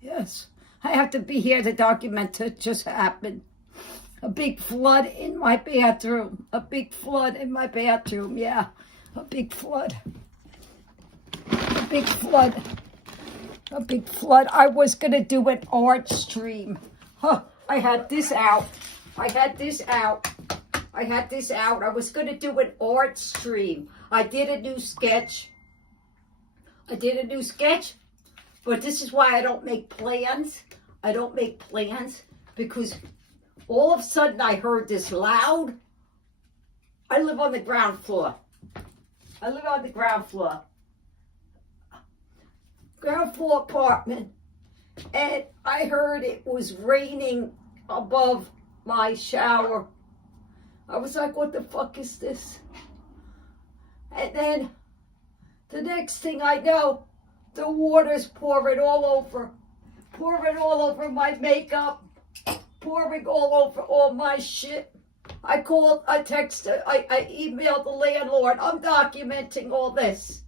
Yes, I have to be here to document it just happened. A big flood in my bathroom. A big flood in my bathroom, yeah. A big flood. A big flood. A big flood. I was going to do an art stream. Huh, I had this out. I had this out. I had this out. I was going to do an art stream. I did a new sketch. But this is why I don't make plans. I don't make plans because all of a sudden I heard this loud. I live on the ground floor. Ground floor apartment. And I heard it was raining above my shower. I was like, what the fuck is this? And then the next thing I know, the water's pouring all over my makeup, pouring all over all my shit. I called, I texted, I emailed the landlord. I'm documenting all this.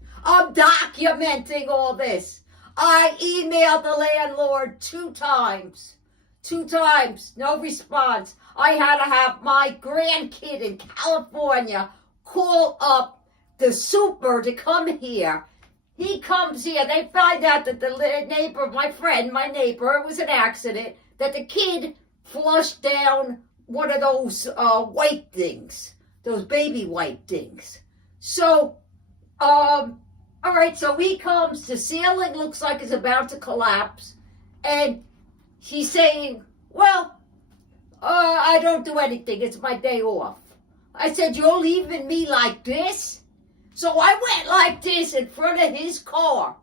I emailed the landlord 2 times. 2 times, no response. I had to have my grandkid in California call up the super to come here. He comes here. They find out that the neighbor, my neighbor, it was an accident, that the kid flushed down one of those white things, those baby white things. So, all right, so he comes, the ceiling looks like it's about to collapse, and he's saying, well, I don't do anything. It's my day off. I said, you're leaving me like this? So I went like this in front of his car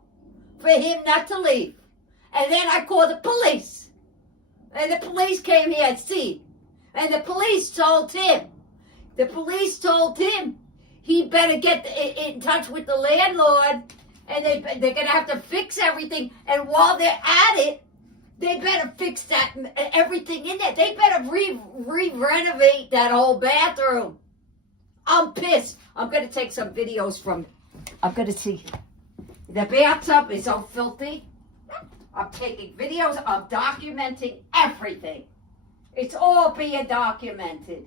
for him not to leave. And then I called the police. And the police came here and see. And the police told him he better get in touch with the landlord. And they're going to have to fix everything. And while they're at it, they better fix that everything in there. They better re-renovate that whole bathroom. I'm pissed. I'm going to take some videos I'm going to see. The bathtub is so filthy. I'm taking videos. I'm documenting everything. It's all being documented.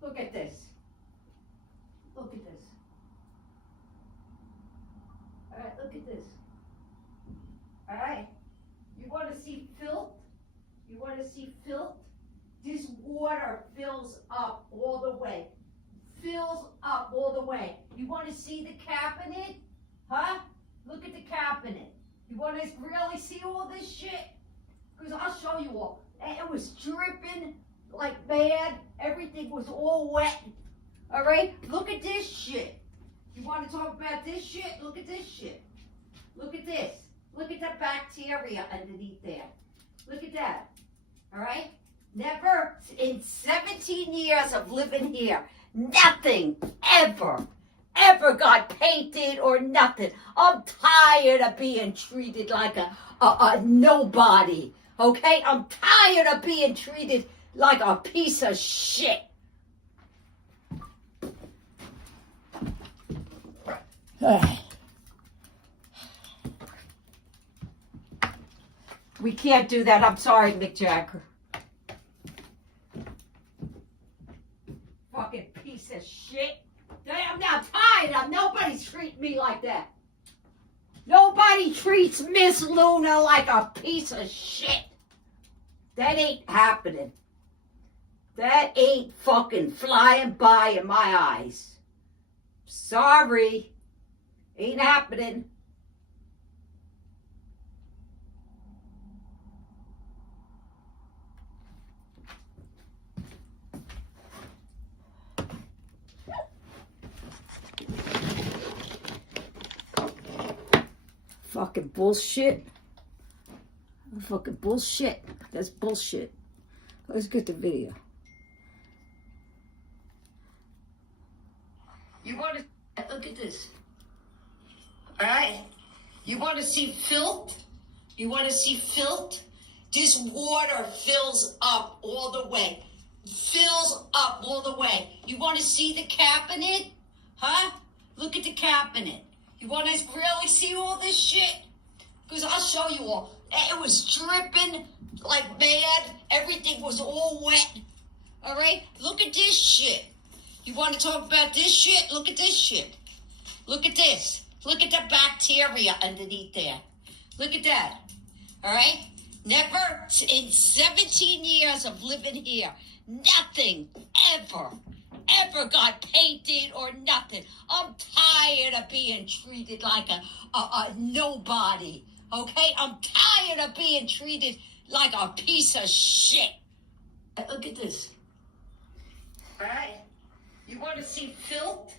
Look at this. All right, look at this. All right. You want to see filth? This water fills up all the way. You want to see the cabinet? Huh? Look at the cabinet. You want to really see all this shit? Because I'll show you all. It was dripping like bad. Everything was all wet. All right? Look at this shit. You want to talk about this shit? Look at this shit. Look at this. Look at the bacteria underneath there. Look at that. All right? Never in 17 years of living here, nothing ever got painted or nothing. I'm tired of being treated like a nobody. Okay? I'm tired of being treated like a piece of shit. We can't do that. I'm sorry, Mick Jagger. Fucking piece of shit. I'm now tired of nobody's treating me like that. Nobody treats Miss Luna like a piece of shit. That ain't happening. That ain't fucking flying by in my eyes. Sorry. Ain't happening. Fucking bullshit. Fucking bullshit. That's bullshit. Let's get the video. You want to look at this? All right. You want to see filth? This water fills up all the way. You want to see the cabinet? Huh? Look at the cabinet. You want to really see all this shit? Because I'll show you all. It was dripping like mad. Everything was all wet. All right? Look at this shit. You want to talk about this shit? Look at this shit. Look at this. Look at the bacteria underneath there. Look at that. All right? Never in 17 years of living here, nothing ever got painted or nothing. I'm tired of being treated like a nobody. Okay? I'm tired of being treated like a piece of shit. Look at this. All right? You want to see filth?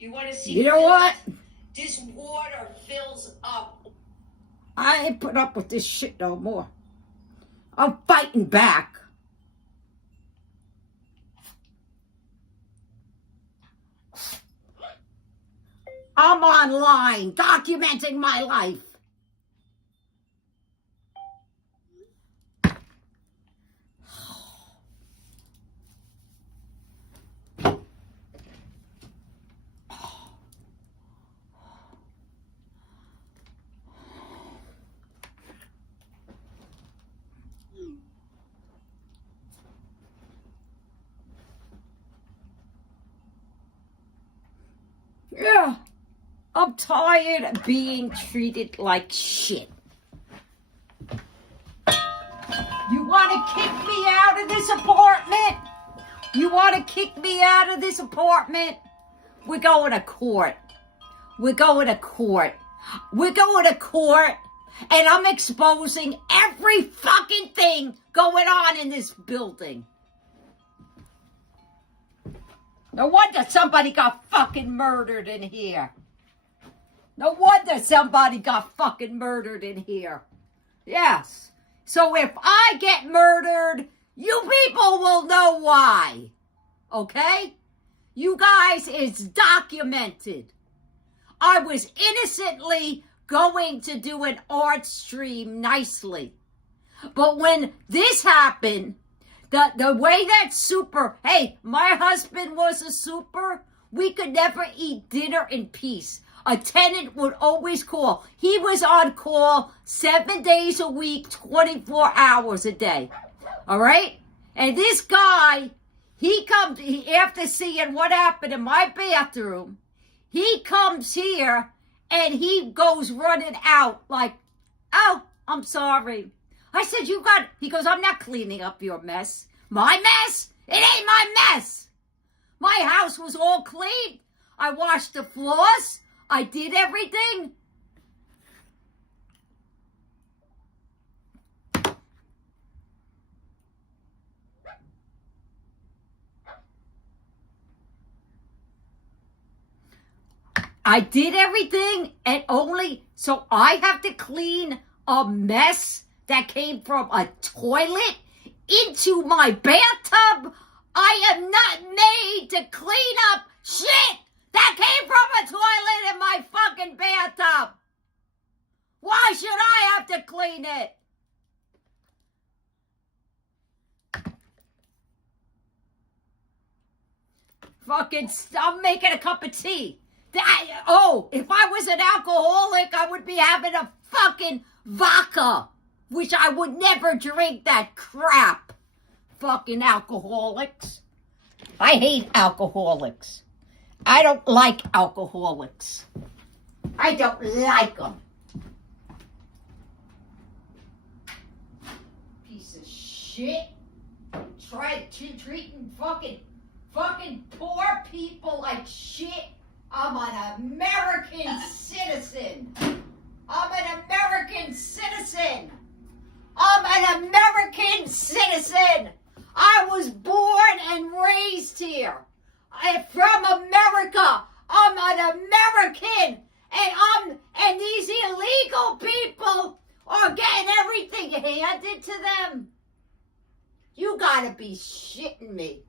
You want to see You know filth? what? This water fills up. I ain't put up with this shit no more. I'm fighting back. I'm online documenting my life. Yeah, I'm tired of being treated like shit. You want to kick me out of this apartment? You want to kick me out of this apartment? We're going to court. We're going to court. We're going to court, and I'm exposing every fucking thing going on in this building. No wonder somebody got fucking murdered in here. No wonder somebody got fucking murdered in here. Yes. So if I get murdered, you people will know why. Okay? You guys, it's documented. I was innocently going to do an art stream nicely. But when this happened, the way that super, hey, my husband was a super, we could never eat dinner in peace. A tenant would always call. He was on call 7 days a week, 24 hours a day. All right? And this guy, he comes, after seeing what happened in my bathroom, he comes here and he goes running out like, oh, I'm sorry. I said, he goes, I'm not cleaning up your mess. My mess? It ain't my mess. My house was all clean. I washed the floors. I did everything. I did everything, and only so I have to clean a mess that came from a toilet into my bathtub. I am not made to clean up shit that came from a toilet in my fucking bathtub. Why should I have to clean it? Fucking, I'm making a cup of tea. If I was an alcoholic, I would be having a fucking vodka, which I would never drink that crap. Fucking alcoholics. I hate alcoholics. I don't like alcoholics. I don't like them. Piece of shit. Try treating fucking poor people like shit. I'm an American citizen. I'm an American citizen. I'm an American citizen. I was born and raised here. I'm from America. I'm an American. And these illegal people are getting everything handed to them. You gotta be shitting me.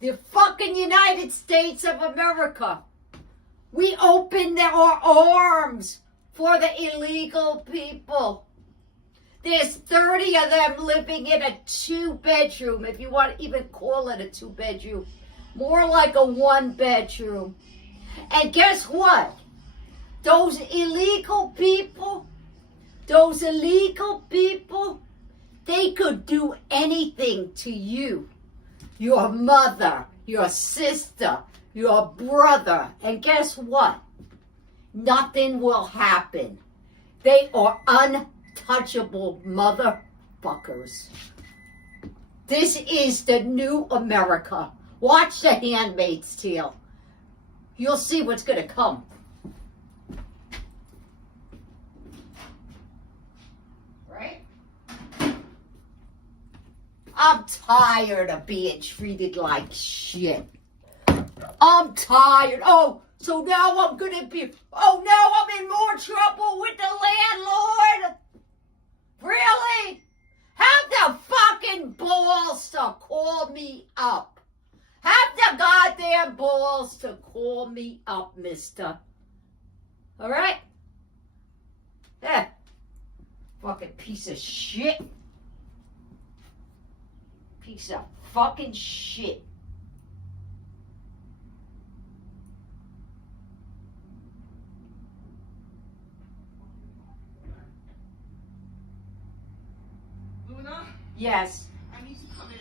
The fucking United States of America. We opened our arms for the illegal people. There's 30 of them living in a 2-bedroom, if you want to even call it a 2-bedroom. More like a 1-bedroom. And guess what? Those illegal people, they could do anything to you. Your mother, your sister, your brother. And guess what? Nothing will happen. They are untouchable motherfuckers. This is the new America. Watch The Handmaid's Tale. You'll see what's going to come. Right? I'm tired of being treated like shit. I'm tired. Oh, so now I'm going to be... Oh, now I'm in more trouble with the landlord? Really? Have the fucking balls to call me up. Have the goddamn balls to call me up, mister. Alright? Yeah. Fucking piece of shit. Piece of fucking shit. Luna? Yes. I need to come in.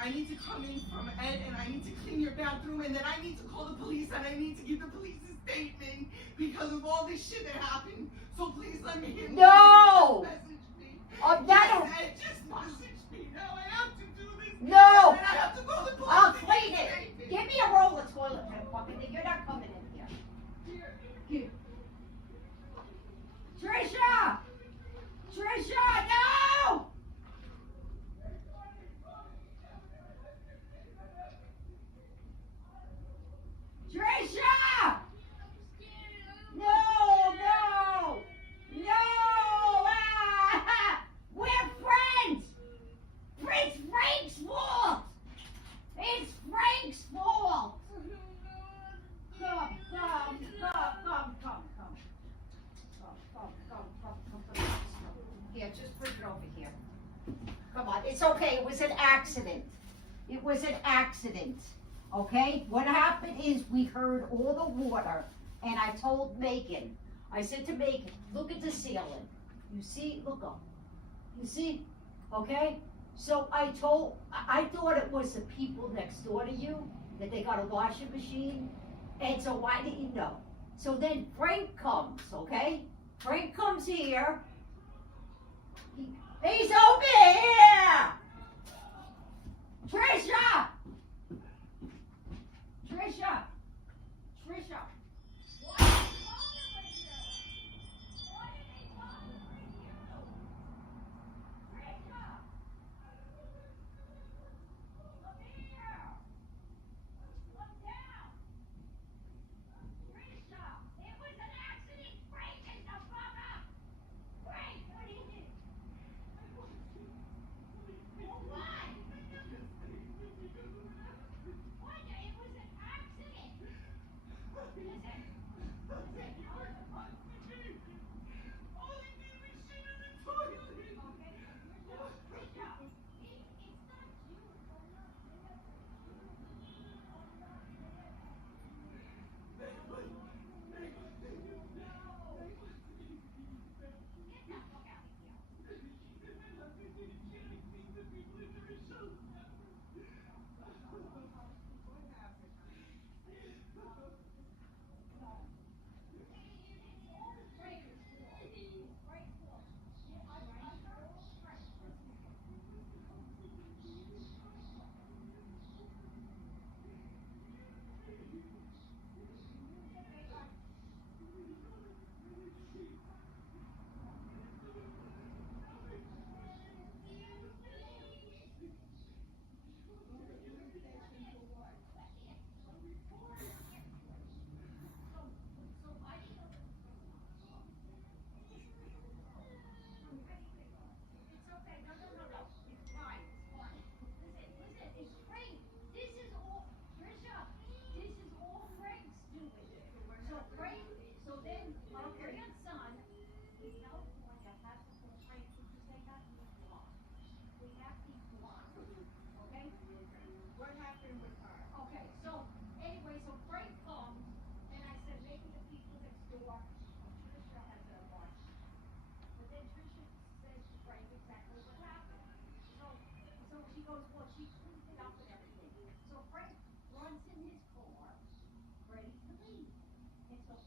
I need to come in from Ed and I need to clean your bathroom and then I need to call the police and I need to give the police a statement because of all this shit that happened. So please let me in. No! Message me. That'll... Ed, just message me. No, I have to do this. No! And I have to call the police. I'll and clean get a it. statement. Give me a roll of toilet paper, fucking thing. You're not coming in here. Here. Here. Trisha! Trisha, no! Trisha! No, no! No! Ah! We're friends! It's Frank's fault! It's Frank's fault! Come. Here, just bring it over here. Come on, it's okay, it was an accident. It was an accident, okay? What happened is we heard all the water, and I told Megan, I said to Megan, look at the ceiling. You see, look up. You see, okay? So I thought it was the people next door to you, that they got a washing machine, and so why didn't you know? So then Frank comes, okay? Frank comes here. He's over here! Trisha! Trisha! Trisha!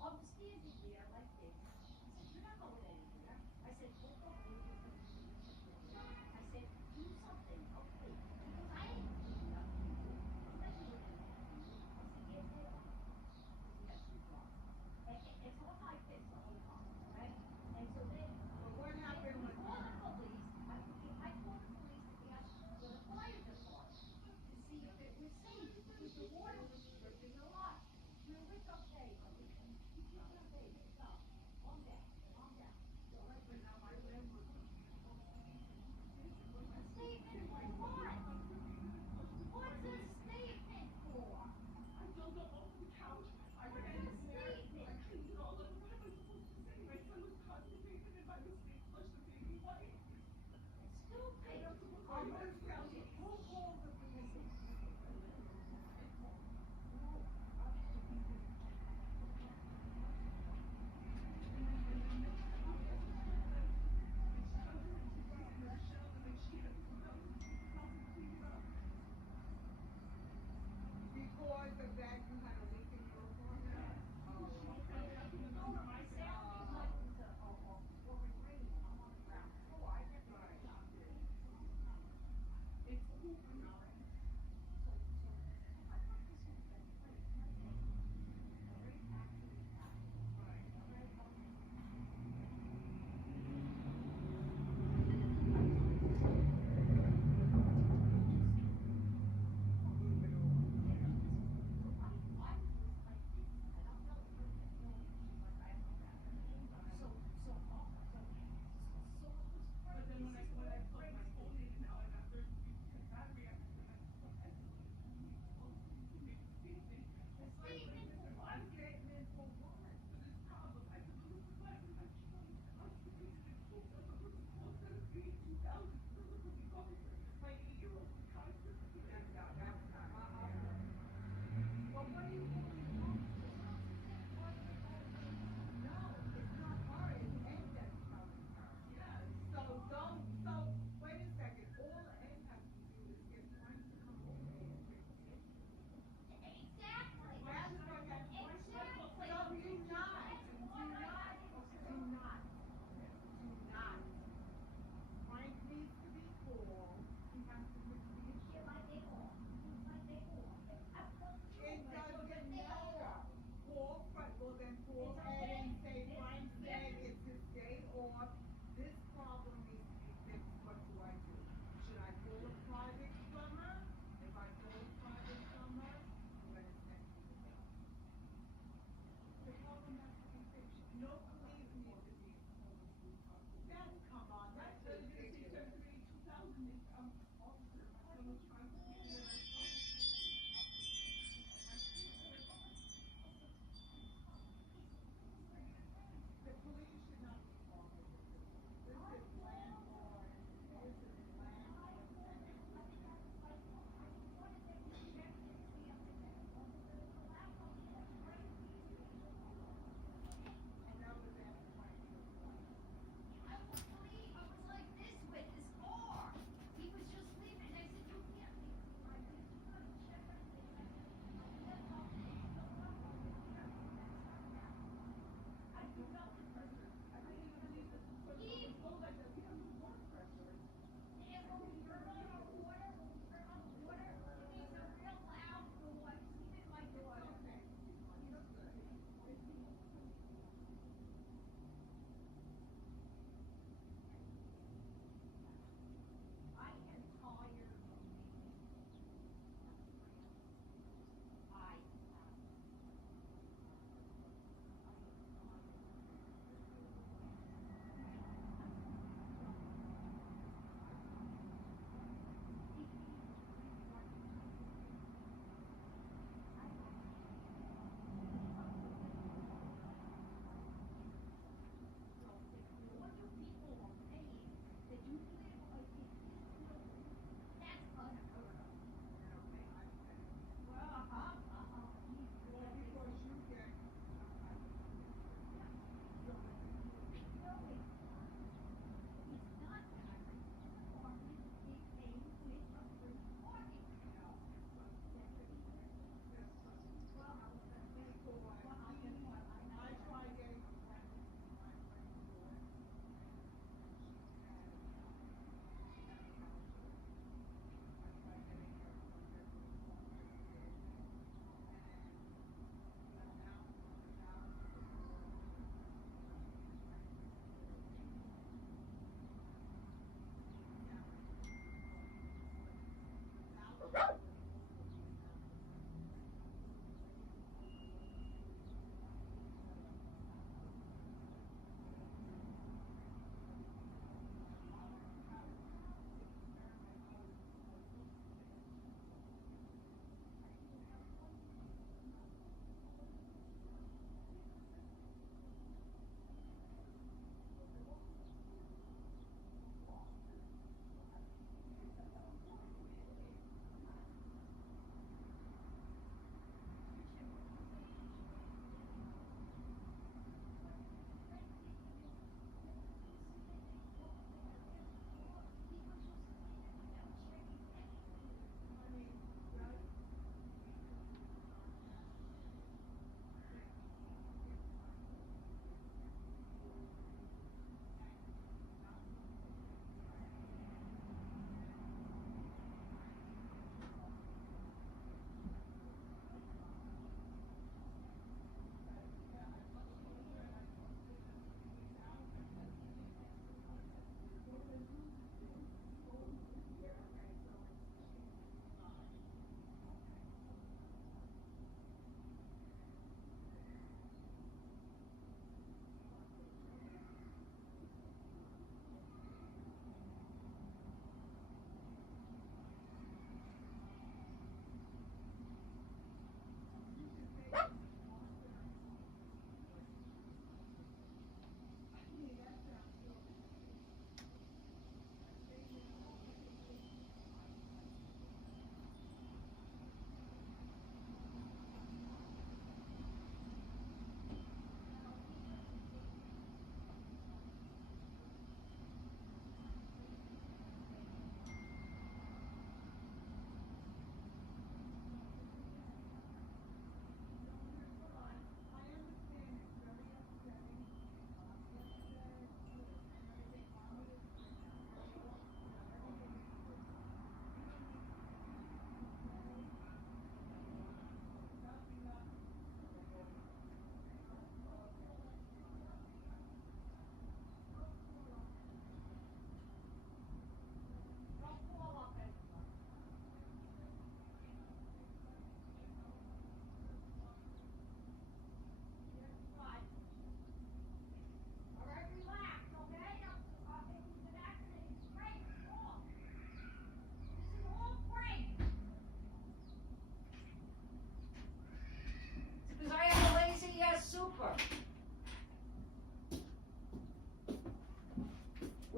I'm standing there like this. I said, you're not going anywhere. I said, look up in your computer. I said, do something, okay? Because I ain't doing nothing to you. I'm not doing anything to you. I said, get down. Yes, you are. And so I this the whole time, right? And so then, But what happened I was called the police. I called the police to ask for the fire department to see if it was safe because the water was dripping a lot. Well, it's okay, honey. Okay, stop. Calm down. Calm down. All right, but now my landlord wants me to call the police and do a statement. a statement for what? What's a statement for? I dug up off the couch. I What's ran a in there. I statement? cleaned it all up. What am I supposed to say? My son was constipated and by mistake flushed the baby white. Stupid. Are you understanding? Who called the police?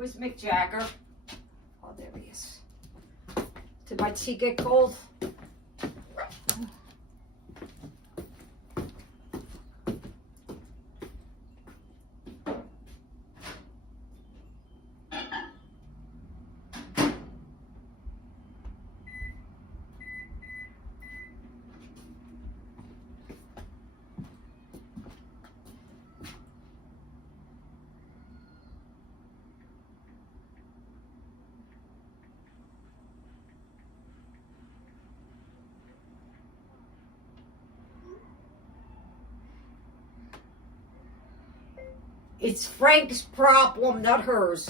Where's Mick Jagger? Oh, there he is. Did my tea get cold? It's Frank's problem, not hers.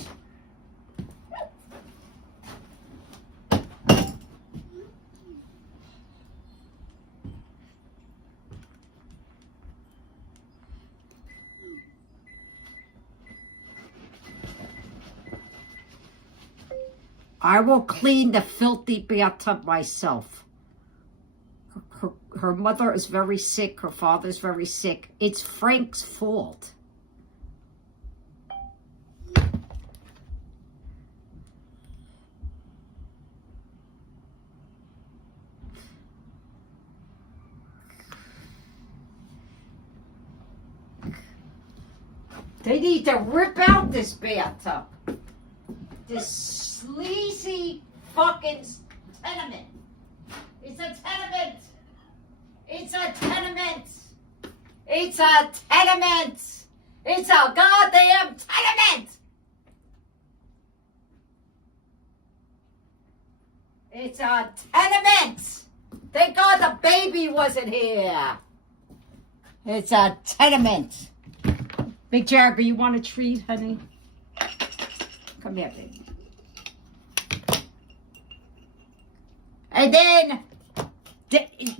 I will clean the filthy bathtub myself. Her mother is very sick. Her father's very sick. It's Frank's fault. They need to rip out this bathtub. This sleazy fucking tenement. It's a tenement. It's a tenement. It's a tenement. It's a goddamn tenement. It's a tenement. Thank God the baby wasn't here. It's a tenement. Big Jagger, you want a treat, honey? Come here, baby. And then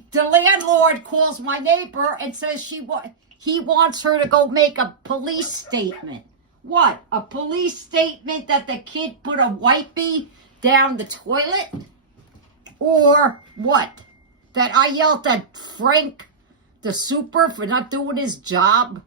the landlord calls my neighbor and says he wants her to go make a police statement. What? A police statement that the kid put a wipey down the toilet? Or what? That I yelled at Frank, the super, for not doing his job?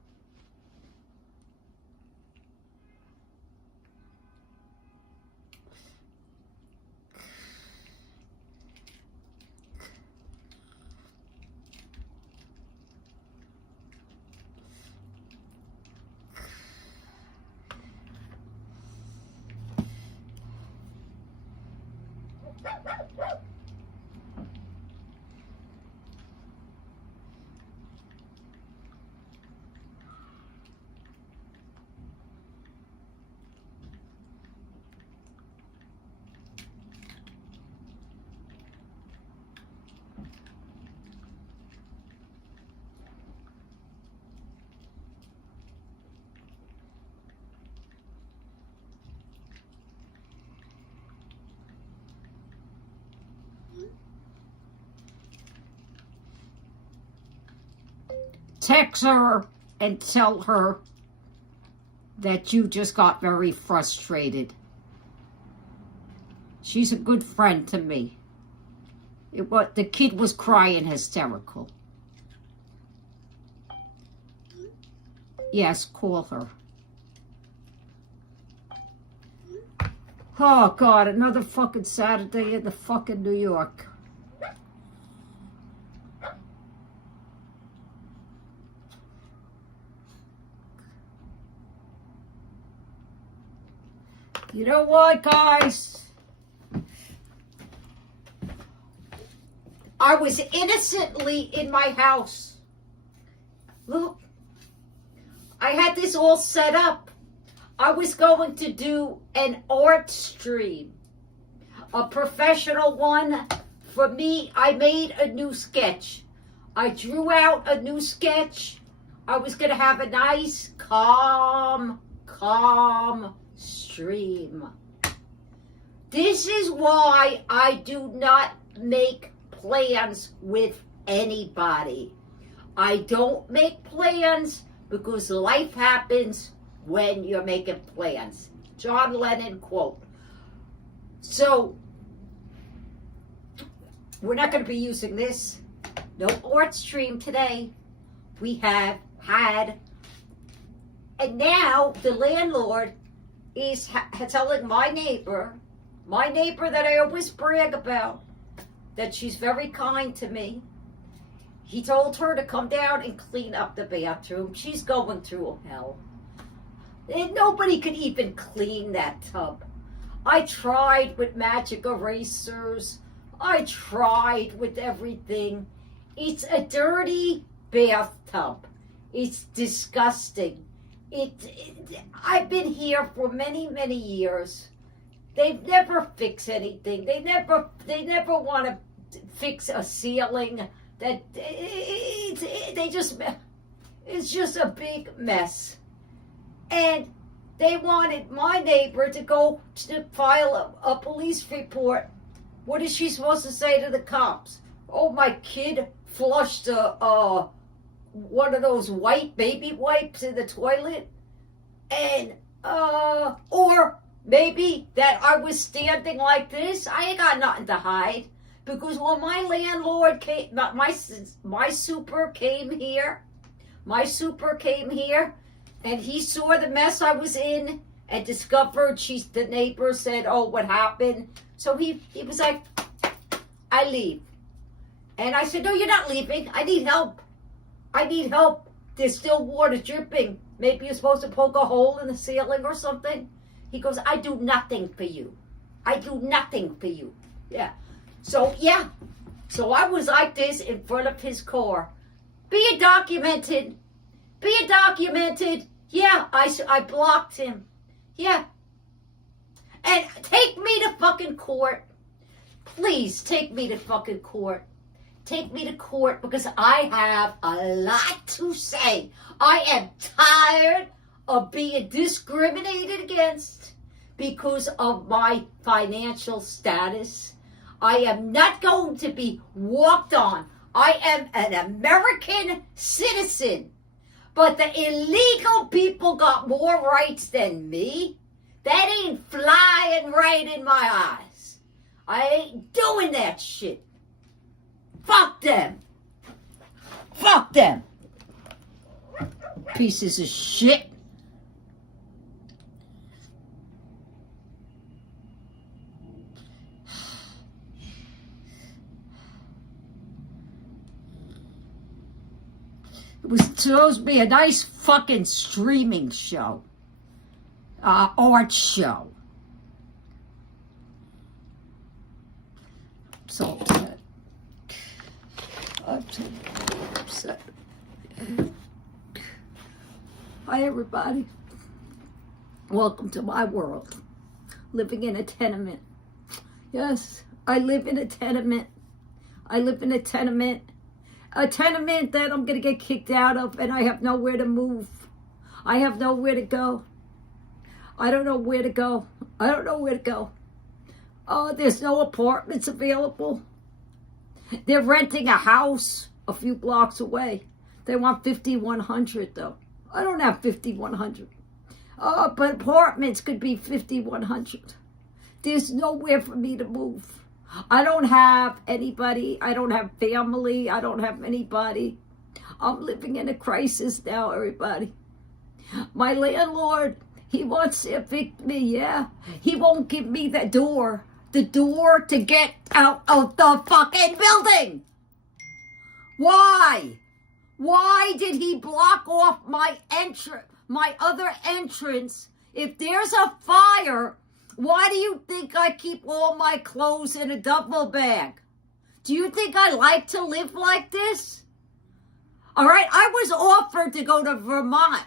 Text her and tell her that you just got very frustrated. She's a good friend to me. The kid was crying hysterical. Yes, call her. Oh, God, another fucking Saturday in the fucking New York. You know what, guys? I was innocently in my house. Look, I had this all set up. I was going to do an art stream, a professional one. For me, I made a new sketch. I drew out a new sketch. I was going to have a nice, calm stream. This is why I do not make plans with anybody. I don't make plans because life happens when you're making plans. John Lennon quote. So, we're not going to be using this. No art stream today. We have had, and now the landlord is telling my neighbor that I always brag about, that she's very kind to me. He told her to come down and clean up the bathroom. She's going through hell. And nobody could even clean that tub. I tried with magic erasers. I tried with everything. It's a dirty bathtub. It's disgusting. I've been here for many, many years. They never fix anything. They never want to fix a ceiling. It's just a big mess. And they wanted my neighbor to go to file a police report. What is she supposed to say to the cops? Oh, my kid flushed one of those white baby wipes in the toilet, and or maybe that I was standing like this. I ain't got nothing to hide, because when my landlord came, my super came here, and he saw the mess I was in and discovered the neighbor said, "Oh, what happened?" So he was like, "I leave," and I said, "No, you're not leaving. I need help. There's still water dripping. Maybe you're supposed to poke a hole in the ceiling or something." He goes, "I do nothing for you. Yeah. So I was like this in front of his car. Be it documented. Yeah, I blocked him. Yeah. And take me to fucking court. Please take me to fucking court. Take me to court, because I have a lot to say. I am tired of being discriminated against because of my financial status. I am not going to be walked on. I am an American citizen. But the illegal people got more rights than me. That ain't flying right in my eyes. I ain't doing that shit. Fuck them. Pieces of shit. It was supposed to be a nice fucking streaming show. Art show. So upset. I'm so upset. Hi, everybody. Welcome to my world. Living in a tenement. Yes, I live in a tenement. A tenement that I'm going to get kicked out of, and I have nowhere to move. I have nowhere to go. I don't know where to go. Oh, there's no apartments available. They're renting a house a few blocks away. They want $5,100 though. I don't have $5,100. But apartments could be $5,100. There's nowhere for me to move. I don't have anybody. I don't have family. I don't have anybody. I'm living in a crisis now, everybody. My landlord, he wants to evict me, yeah. He won't give me the door to get out of the fucking building. Why? Why did he block off my other entrance? If there's a fire, why do you think I keep all my clothes in a duffel bag? Do you think I like to live like this? All right, I was offered to go to Vermont.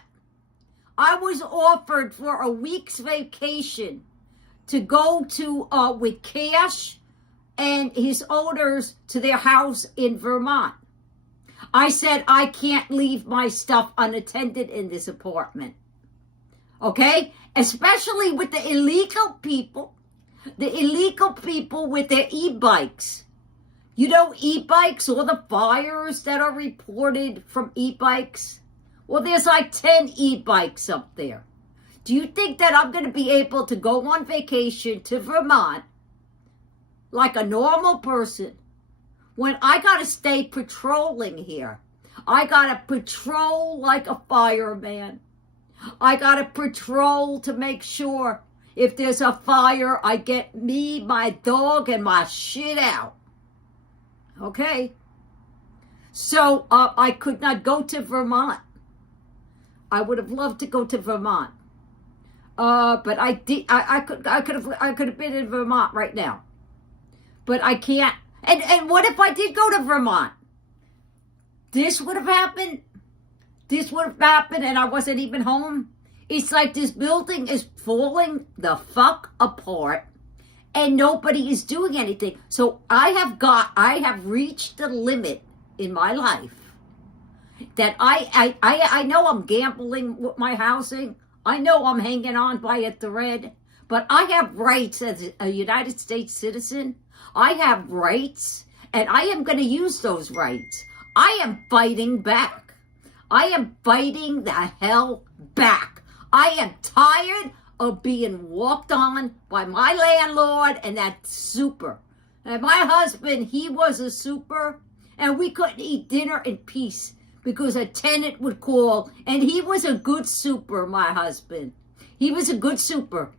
I was offered for a week's vacation to go to, with Cash and his owners to their house in Vermont. I said I can't leave my stuff unattended in this apartment. Okay? Especially with the illegal people with their e-bikes. You know, e-bikes, all the fires that are reported from e-bikes. Well, there's like 10 e-bikes up there. Do you think that I'm going to be able to go on vacation to Vermont like a normal person when I got to stay patrolling here? I got to patrol like a fireman. I got to patrol to make sure if there's a fire, I get me, my dog, and my shit out. Okay? So I could not go to Vermont. I would have loved to go to Vermont. But I did. I could have been in Vermont right now. But I can't. And what if I did go to Vermont? This would have happened. This would have happened, and I wasn't even home. It's like this building is falling the fuck apart, and nobody is doing anything. So I have reached the limit in my life that I know I'm gambling with my housing. I know I'm hanging on by a thread, but I have rights as a United States citizen. I have rights, and I am going to use those rights. I am fighting back. I am fighting the hell back. I am tired of being walked on by my landlord and that super. And my husband, he was a super, and we couldn't eat dinner in peace because a tenant would call, and he was a good super, my husband. He was a good super.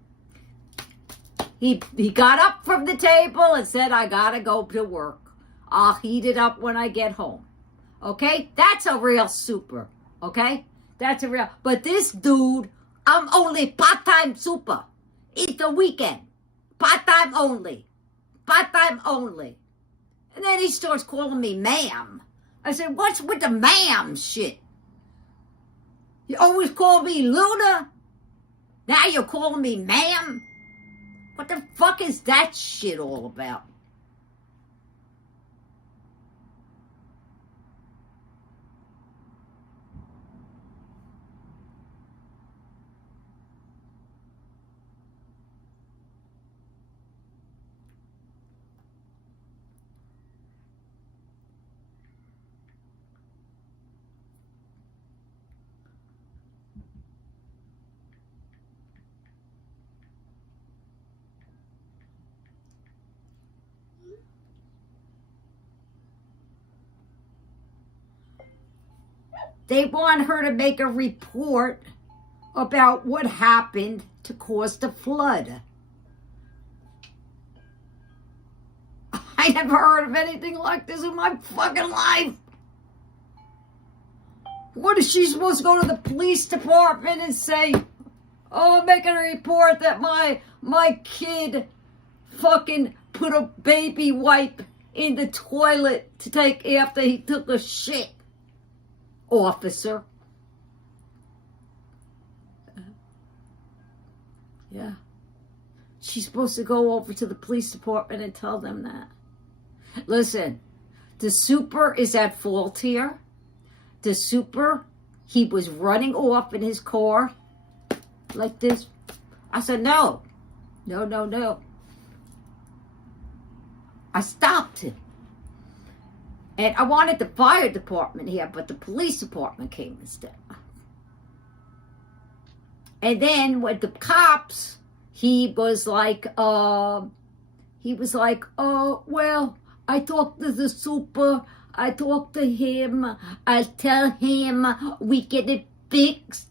He got up from the table and said, I gotta go to work. I'll heat it up when I get home. Okay? That's a real super. Okay? That's a real, but this dude, I'm only part-time super. It's the weekend. Part-time only. Part-time only. And then he starts calling me ma'am. I said, what's with the ma'am shit? You always call me Luna. Now you're calling me ma'am? What the fuck is that shit all about? They want her to make a report about what happened to cause the flood. I never heard of anything like this in my fucking life. What is she supposed to go to the police department and say, oh, I'm making a report that my kid fucking put a baby wipe in the toilet to take after he took a shit? Officer. Yeah. She's supposed to go over to the police department and tell them that. Listen, the super is at fault here. The super, he was running off in his car like this. I said, no. No. I stopped him. And I wanted the fire department here, but the police department came instead. And then with the cops, he was like, oh, well, I talked to the super. I talked to him. I tell him we get it fixed.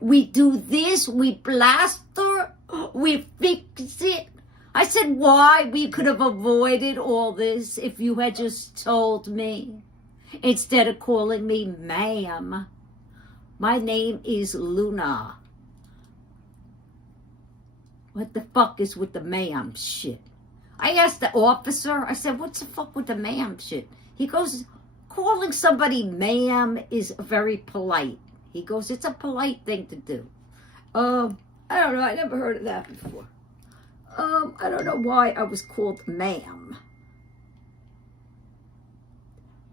We do this. We plaster. We fix it. I said, why? We could have avoided all this if you had just told me. Instead of calling me ma'am. My name is Luna. What the fuck is with the ma'am shit? I asked the officer, I said, what's the fuck with the ma'am shit? He goes, calling somebody ma'am is very polite. He goes, it's a polite thing to do. I don't know, I never heard of that before. I don't know why I was called ma'am.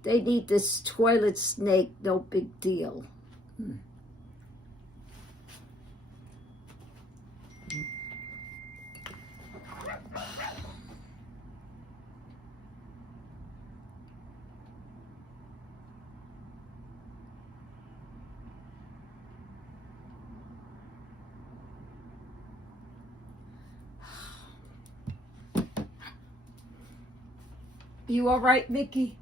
They need this toilet snake, no big deal. You all right, Mickey?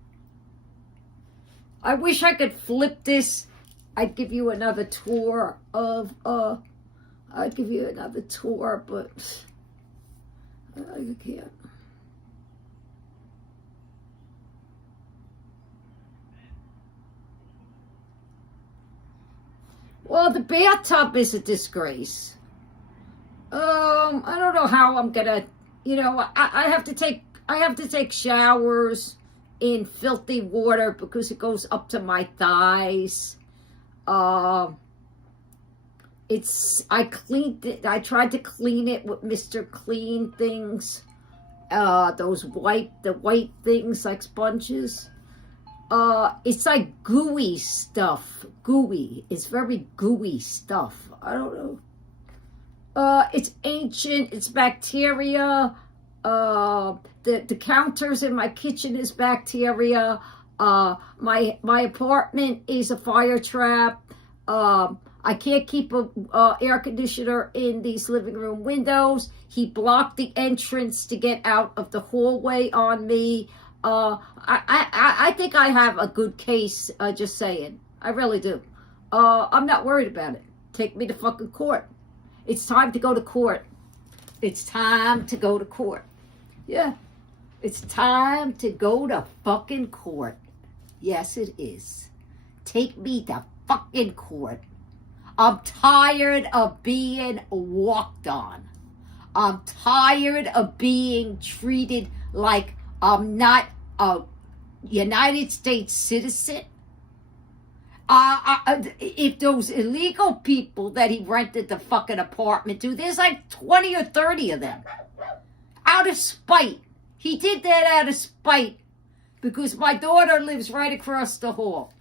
I wish I could flip this. I'd give you another tour of, I'd give you another tour, but I can't. Well, the bathtub is a disgrace. I don't know how I'm gonna, I have to take showers in filthy water because it goes up to my thighs. I cleaned it. I tried to clean it with Mr. Clean things. The white things like sponges. It's like gooey stuff. Gooey. It's very gooey stuff. I don't know. It's ancient. It's bacteria. The counters in my kitchen is bacteria. My apartment is a fire trap. I can't keep a air conditioner in these living room windows. He blocked the entrance to get out of the hallway on me. I think I have a good case, just saying. I really do. I'm not worried about it. Take me to fucking court. It's time to go to court. It's time to go to court. Yeah. It's time to go to fucking court. Yes, it is. Take me to fucking court. I'm tired of being walked on. I'm tired of being treated like I'm not a United States citizen. If those illegal people that he rented the fucking apartment to, there's like 20 or 30 of them. Out of spite. He did that out of spite because my daughter lives right across the hall.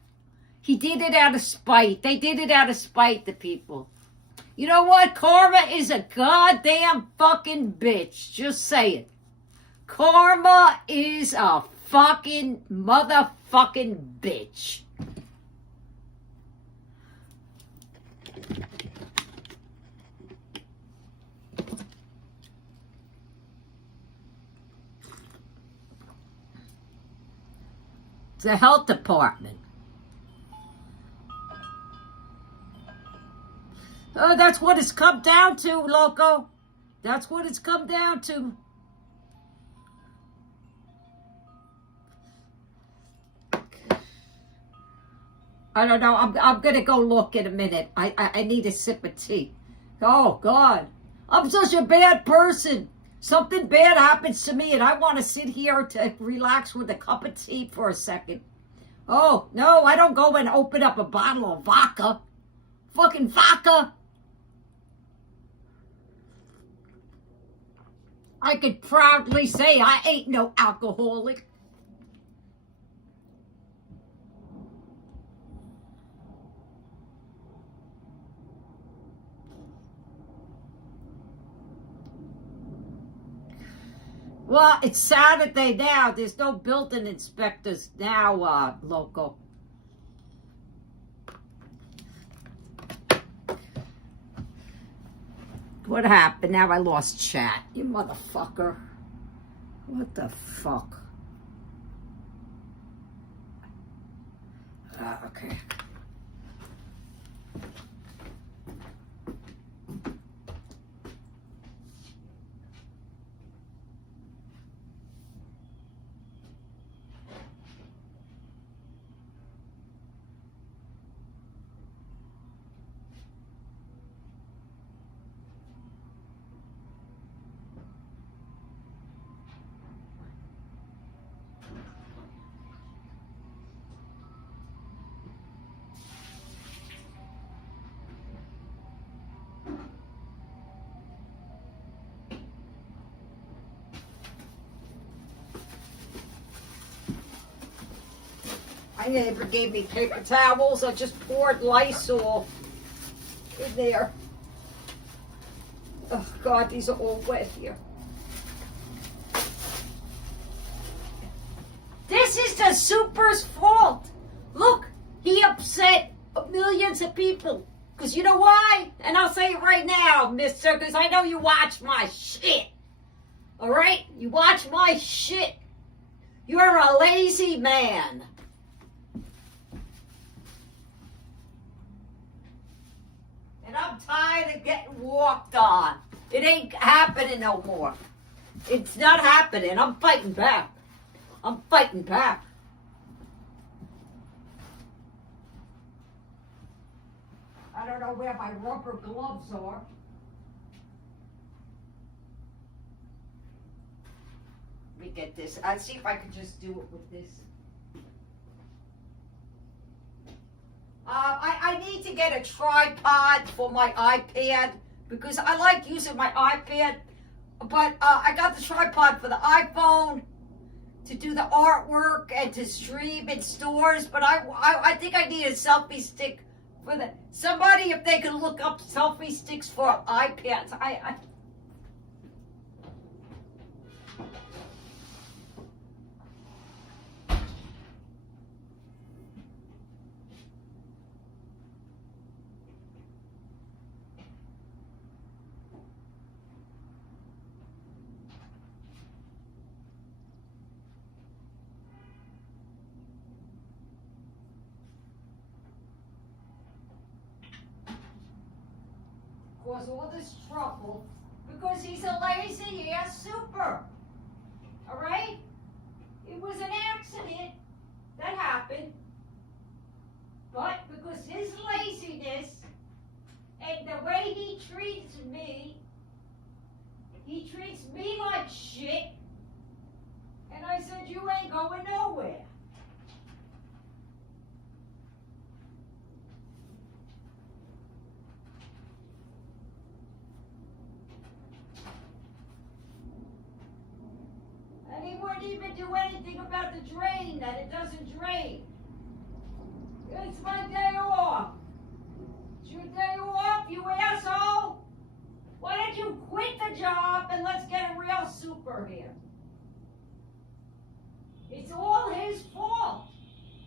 He did it out of spite. They did it out of spite, the people. You know what? Karma is a goddamn fucking bitch. Just say it. Karma is a fucking motherfucking bitch. The health department. Oh, that's what it's come down to, loco. That's what it's come down to. I don't know. I'm gonna go look in a minute. I need a sip of tea. Oh God, I'm such a bad person. Something bad happens to me and I want to sit here to relax with a cup of tea for a second. Oh, no, I don't go and open up a bottle of vodka. Fucking vodka. I could proudly say I ain't no alcoholic. Well, it's Saturday now. There's no building inspectors now, local. What happened? Now I lost chat. You motherfucker. What the fuck? Okay. My neighbor gave me paper towels. I just poured Lysol in there. Oh, God, these are all wet here. This is the super's fault. Look, he upset millions of people. Because you know why? And I'll say it right now, mister, because I know you watch my shit. All right? You watch my shit. You're a lazy man. tired of getting walked on. It ain't happening no more. It's not happening. I'm fighting back. I'm fighting back. I don't know where my rubber gloves are. Let me get this. I'll see if I can just do it with this. I need to get a tripod for my iPad because I like using my iPad, but I got the tripod for the iPhone to do the artwork and to stream in stores, but I think I need a selfie stick for the somebody if they can look up selfie sticks for iPads. Cause all this trouble because he's a lazy ass super. All right? It was an accident that happened, but because his laziness and the way he treats me like shit. And I said, you ain't going nowhere. And he wouldn't even do anything about the drain, that it doesn't drain. It's my day off. It's your day off, you asshole. Why don't you quit the job and let's get a real super here? It's all his fault.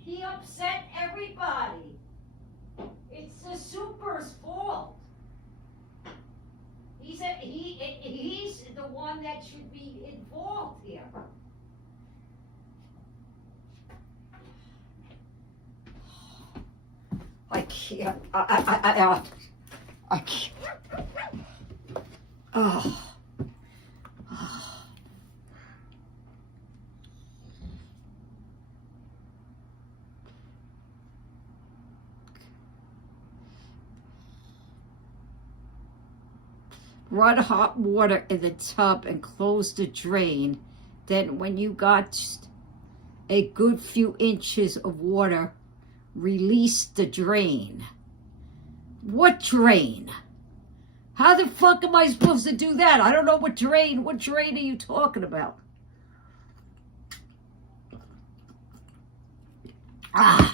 He upset everybody. It's the super's fault. He's the one that should be involved here. I can't. I can't. Oh. Run hot water in the tub and close the drain. Then when you got a good few inches of water, release the drain. What drain? How the fuck am I supposed to do that? I don't know what drain are you talking about? Ah.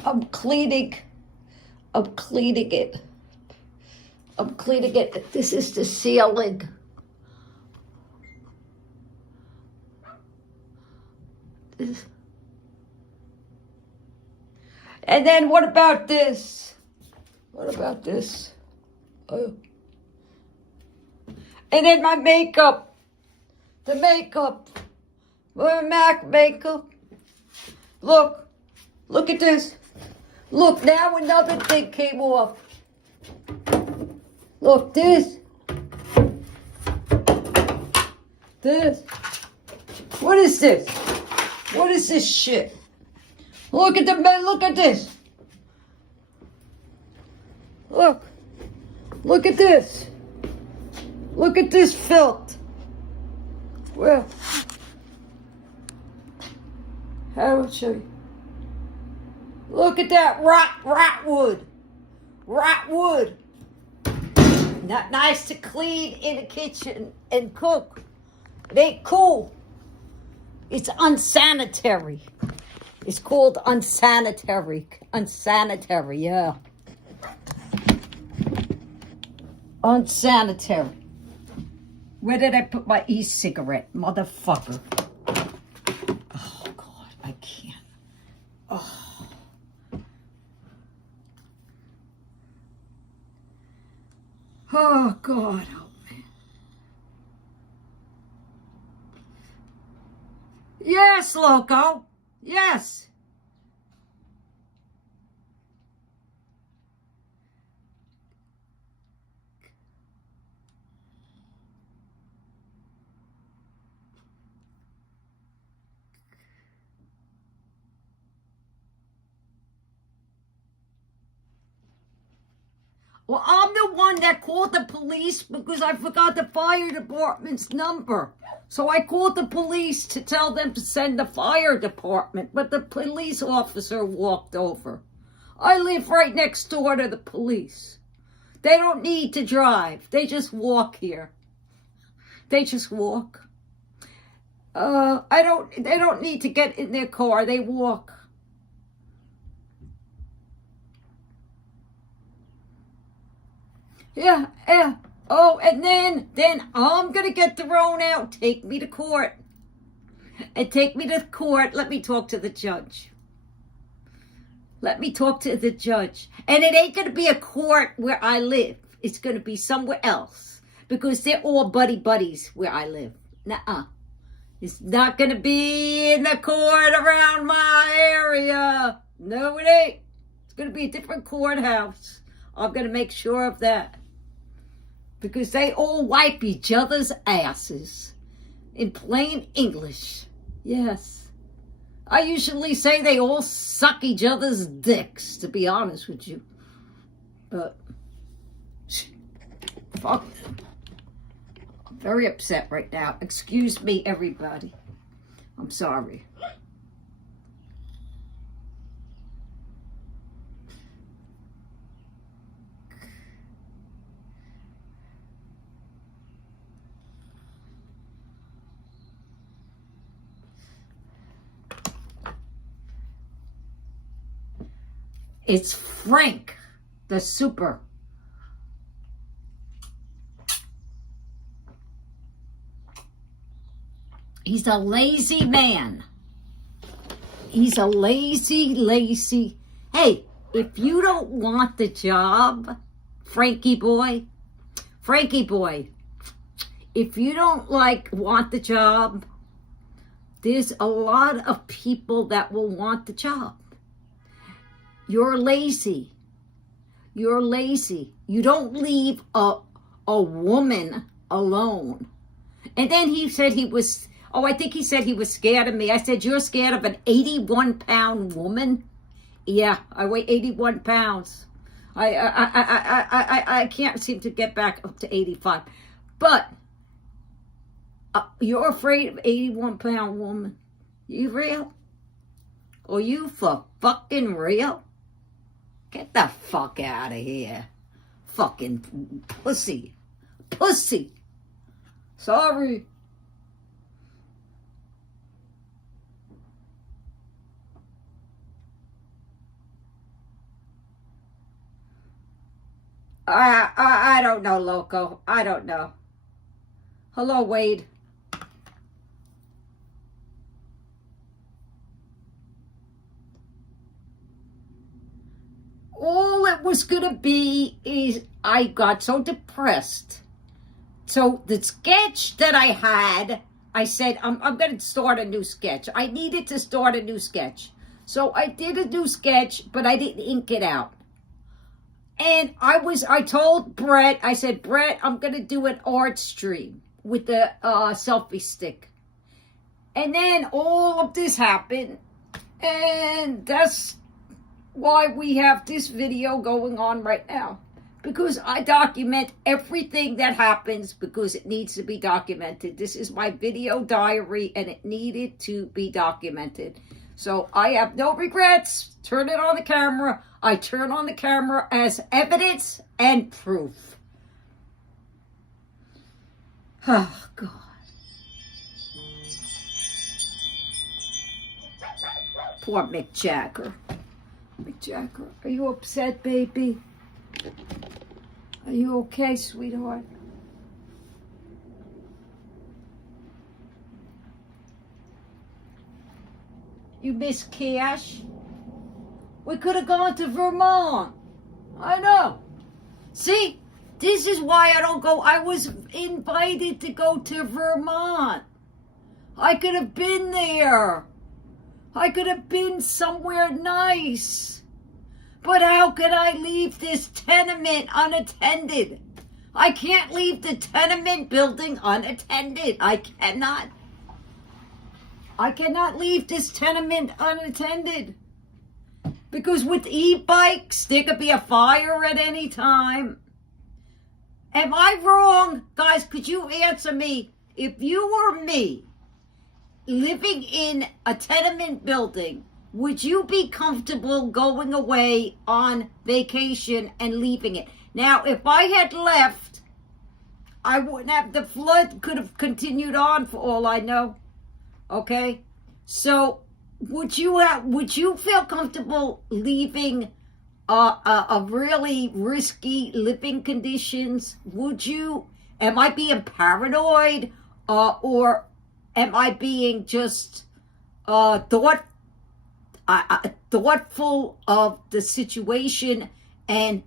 I'm cleaning it. This is the ceiling. And then what about this? What about this? Oh. And then my makeup. The makeup. My MAC makeup. Look at this. Look, now another thing came off. Look, this. What is this? What is this shit? Look at this. Look at this. Look at this filth. Well, how would show you? Look at that rot wood. Not nice to clean in the kitchen and cook. It ain't cool. It's unsanitary. It's called unsanitary. Unsanitary, yeah. Unsanitary. Where did I put my e-cigarette, motherfucker? Yes, loco. Yes. Well, I'm the one that called the police because I forgot the fire department's number. So I called the police to tell them to send the fire department, but the police officer walked over. I live right next door to the police. They don't need to drive. They just walk here. They just walk. They don't need to get in their car. They walk. Yeah. Oh, and then I'm gonna get thrown out. Take me to court. And take me to court. Let me talk to the judge. Let me talk to the judge. And it ain't gonna be a court where I live. It's gonna be somewhere else. Because they're all buddies where I live. Nuh-uh. It's not gonna be in the court around my area. No, it ain't. It's gonna be a different courthouse. I'm gonna make sure of that. Because they all wipe each other's asses. In plain English. Yes. I usually say they all suck each other's dicks, to be honest with you. But, fuck them. I'm very upset right now. Excuse me, everybody. I'm sorry. It's Frank, the super. He's a lazy man. He's a lazy. Hey, if you don't want the job, Frankie boy, if you don't want the job, there's a lot of people that will want the job. You're lazy. You don't leave a woman alone. And then he said I think he said he was scared of me. I said, you're scared of an 81-pound woman? Yeah, I weigh 81 pounds. I can't seem to get back up to 85. But you're afraid of 81-pound woman? You real? Are you for fucking real? Get the fuck out of here. Fucking pussy. Sorry. I don't know, loco. I don't know. Hello, Wade. All it was going to be is I got so depressed. So the sketch that I had, I said, I'm going to start a new sketch. I needed to start a new sketch. So I did a new sketch, but I didn't ink it out. And I told Brett, I said, Brett, I'm going to do an art stream with the selfie stick. And then all of this happened. And that's why we have this video going on right now. Because I document everything that happens because it needs to be documented. This is my video diary and it needed to be documented. So I have no regrets. Turn it on the camera. I turn on the camera as evidence and proof. Oh, God. Poor Mick Jagger. Mick Jagger, are you upset, baby? Are you okay, sweetheart? You miss Cash? We could have gone to Vermont. I know. See, this is why I don't go. I was invited to go to Vermont. I could have been there. I could have been somewhere nice. But how could I leave this tenement unattended? I can't leave the tenement building unattended. I cannot. I cannot leave this tenement unattended. Because with e-bikes, there could be a fire at any time. Am I wrong? Guys, could you answer me? If you were me, living in a tenement building, would you be comfortable going away on vacation and leaving it? Now, if I had left, I wouldn't have, the flood could have continued on for all I know. Okay? So, would you feel comfortable leaving a really risky living conditions? Would you? Am I being paranoid, or am I being just thoughtful of the situation and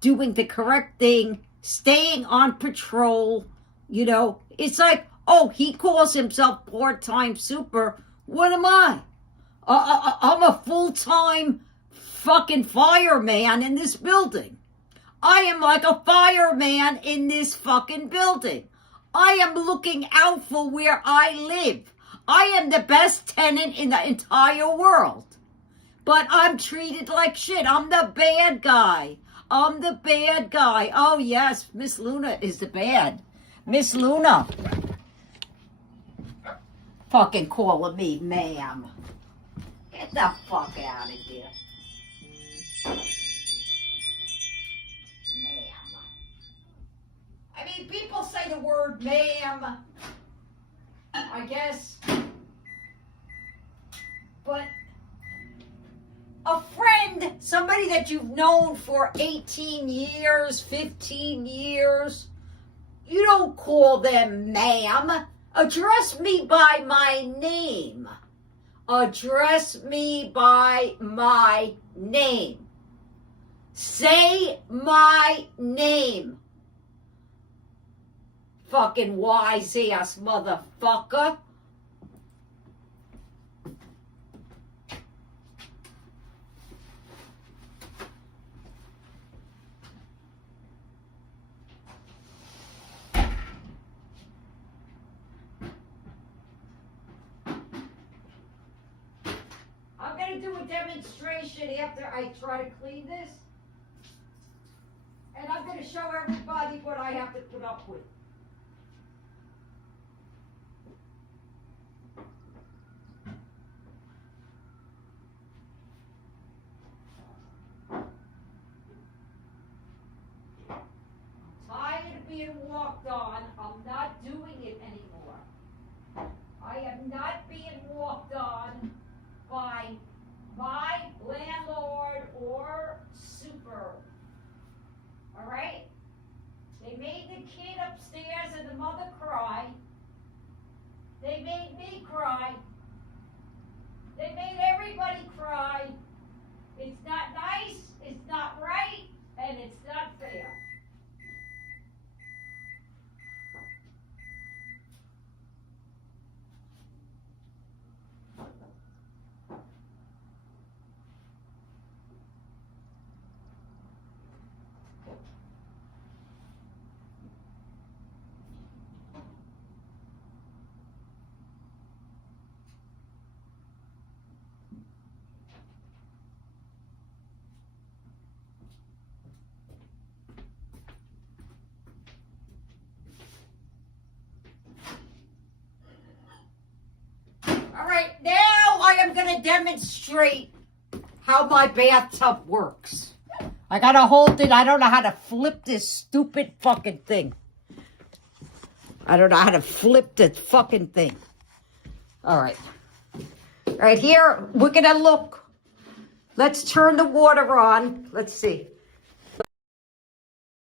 doing the correct thing, staying on patrol? You know, it's like, oh, he calls himself part-time super. What am I? I'm a full-time fucking fireman in this building. I am like a fireman in this fucking building. I am looking out for where I live. I am the best tenant in the entire world. But I'm treated like shit. I'm the bad guy. I'm the bad guy. Oh, yes, Miss Luna is the bad. Miss Luna. Fucking calling me ma'am. Get the fuck out of here. Ma'am. I mean, people say the word ma'am, I guess. But a friend, somebody that you've known for 18 years, 15 years, you don't call them ma'am. Address me by my name. Address me by my name. Say my name. Fucking wise ass motherfucker. I'm going to do a demonstration after I try to clean this. And I'm going to show everybody what I have to put up with. I'm tired of being walked on. I'm not doing it anymore. I am not being walked on by my landlord or super. All right? They made the kid upstairs and the mother cry. They made me cry. They made everybody cry. It's not nice, it's not right, and it's not fair. All right, now I am going to demonstrate how my bathtub works. I got to hold it. I don't know how to flip this stupid fucking thing. I don't know how to flip the fucking thing. All right. Right here, we're going to look. Let's turn the water on. Let's see.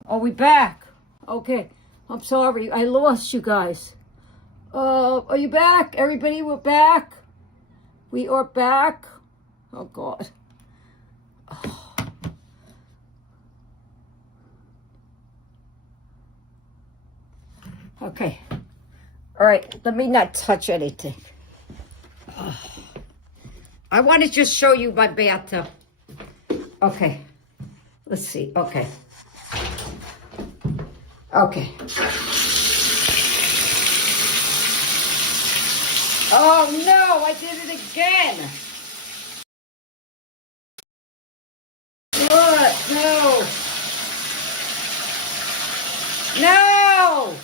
Are we back? Okay. I'm sorry. I lost you guys. Are you back? Everybody, we're back. We are back. Oh, God. Oh. Okay. All right, let me not touch anything. I want to just show you my bathtub. Okay, let's see. Okay. Okay. Oh no, I did it again. What? No. No.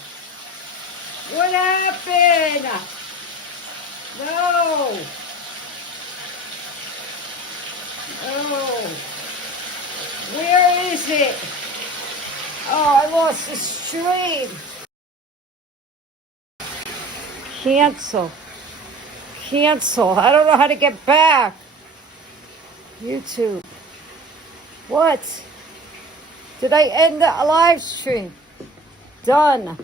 What happened? No. No. Where is it? Oh, I lost the stream. Cancel. Cancel. I don't know how to get back. YouTube. What? Did I end the live stream? Done.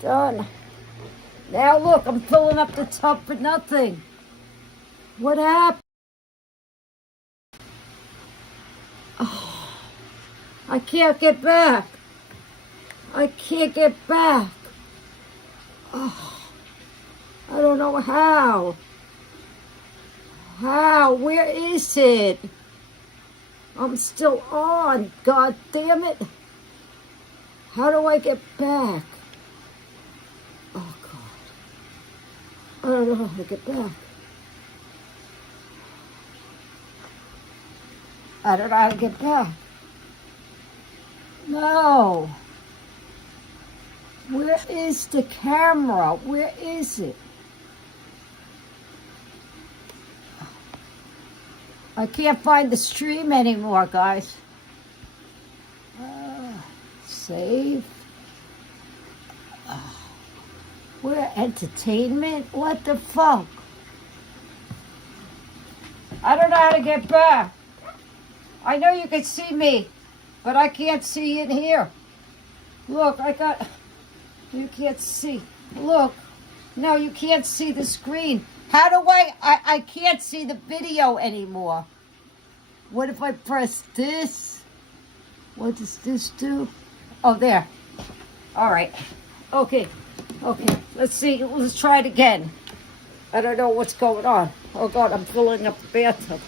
Done. Now look, I'm filling up the tub for nothing. What happened? Oh, I can't get back. I can't get back. Oh, I don't know how. How? Where is it? I'm still on. God damn it. How do I get back? Oh, God. I don't know how to get back. I don't know how to get back. No. Where is the camera? Where is it? I can't find the stream anymore, guys. Save. Where? Entertainment? What the fuck? I don't know how to get back. I know you can see me, but I can't see in here. Look, you can't see. Look. No, you can't see the screen. How do I can't see the video anymore. What if I press this? What does this do? Oh, there. All right. Okay. Okay. Let's see. Let's try it again. I don't know what's going on. Oh, God, I'm filling up the bathtub.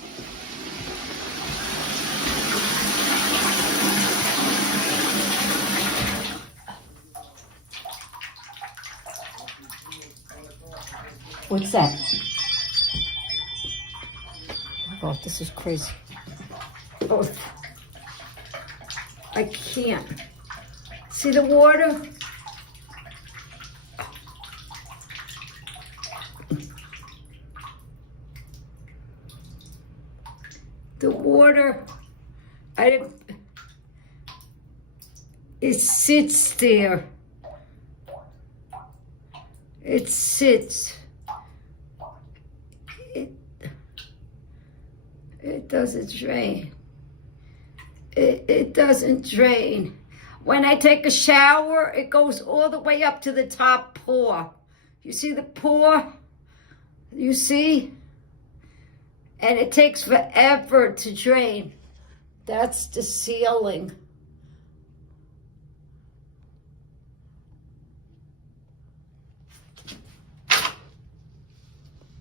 What's that? Oh, this is crazy. Oh, I can't. See the water? The water, it sits there. It sits. It doesn't drain. It doesn't drain. When I take a shower, it goes all the way up to the top pour. You see the pour? You see? And it takes forever to drain. That's the ceiling.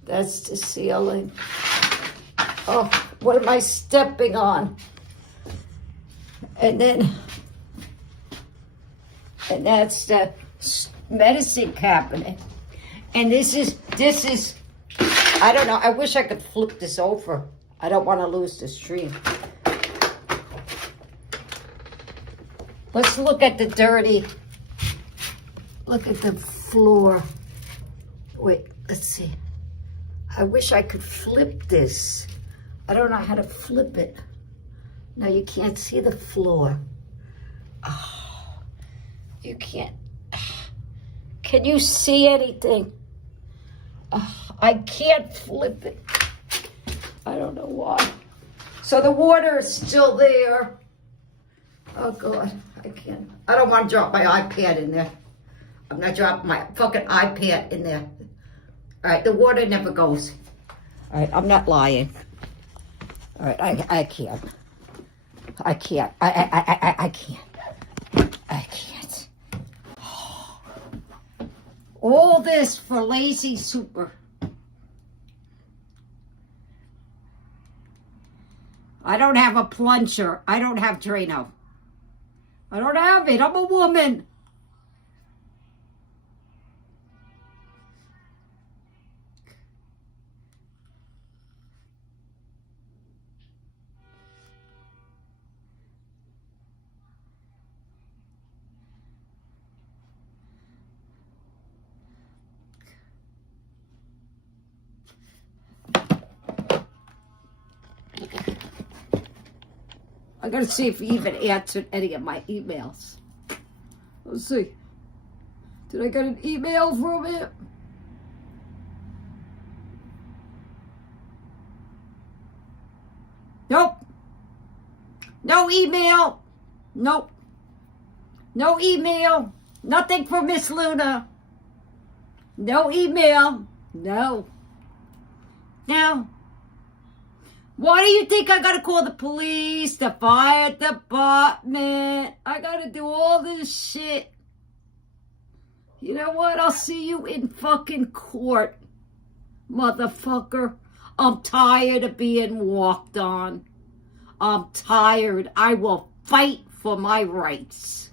That's the ceiling. Oh, what am I stepping on? And that's the medicine cabinet. And this is, I don't know, I wish I could flip this over. I don't want to lose the stream. Let's look at the look at the floor. Wait, let's see. I wish I could flip this. I don't know how to flip it. No, you can't see the floor. Oh, you can't. Can you see anything? Oh, I can't flip it. I don't know why. So the water is still there. Oh, God, I can't. I don't want to drop my iPad in there. I'm not dropping my fucking iPad in there. All right, the water never goes. All right, I'm not lying. All right, I can't. I can't. I can't. I can't. All this for lazy super. I don't have a plunger. I don't have Drano. I don't have it. I'm a woman. I gotta see if he even answered any of my emails. Let's see. Did I get an email from him? Nope. No email. Nope. No email. Nothing for Miss Luna. No email. No. Now, why do you think I gotta call the police, the fire department? I gotta do all this shit. You know what? I'll see you in fucking court, motherfucker. I'm tired of being walked on. I'm tired. I will fight for my rights.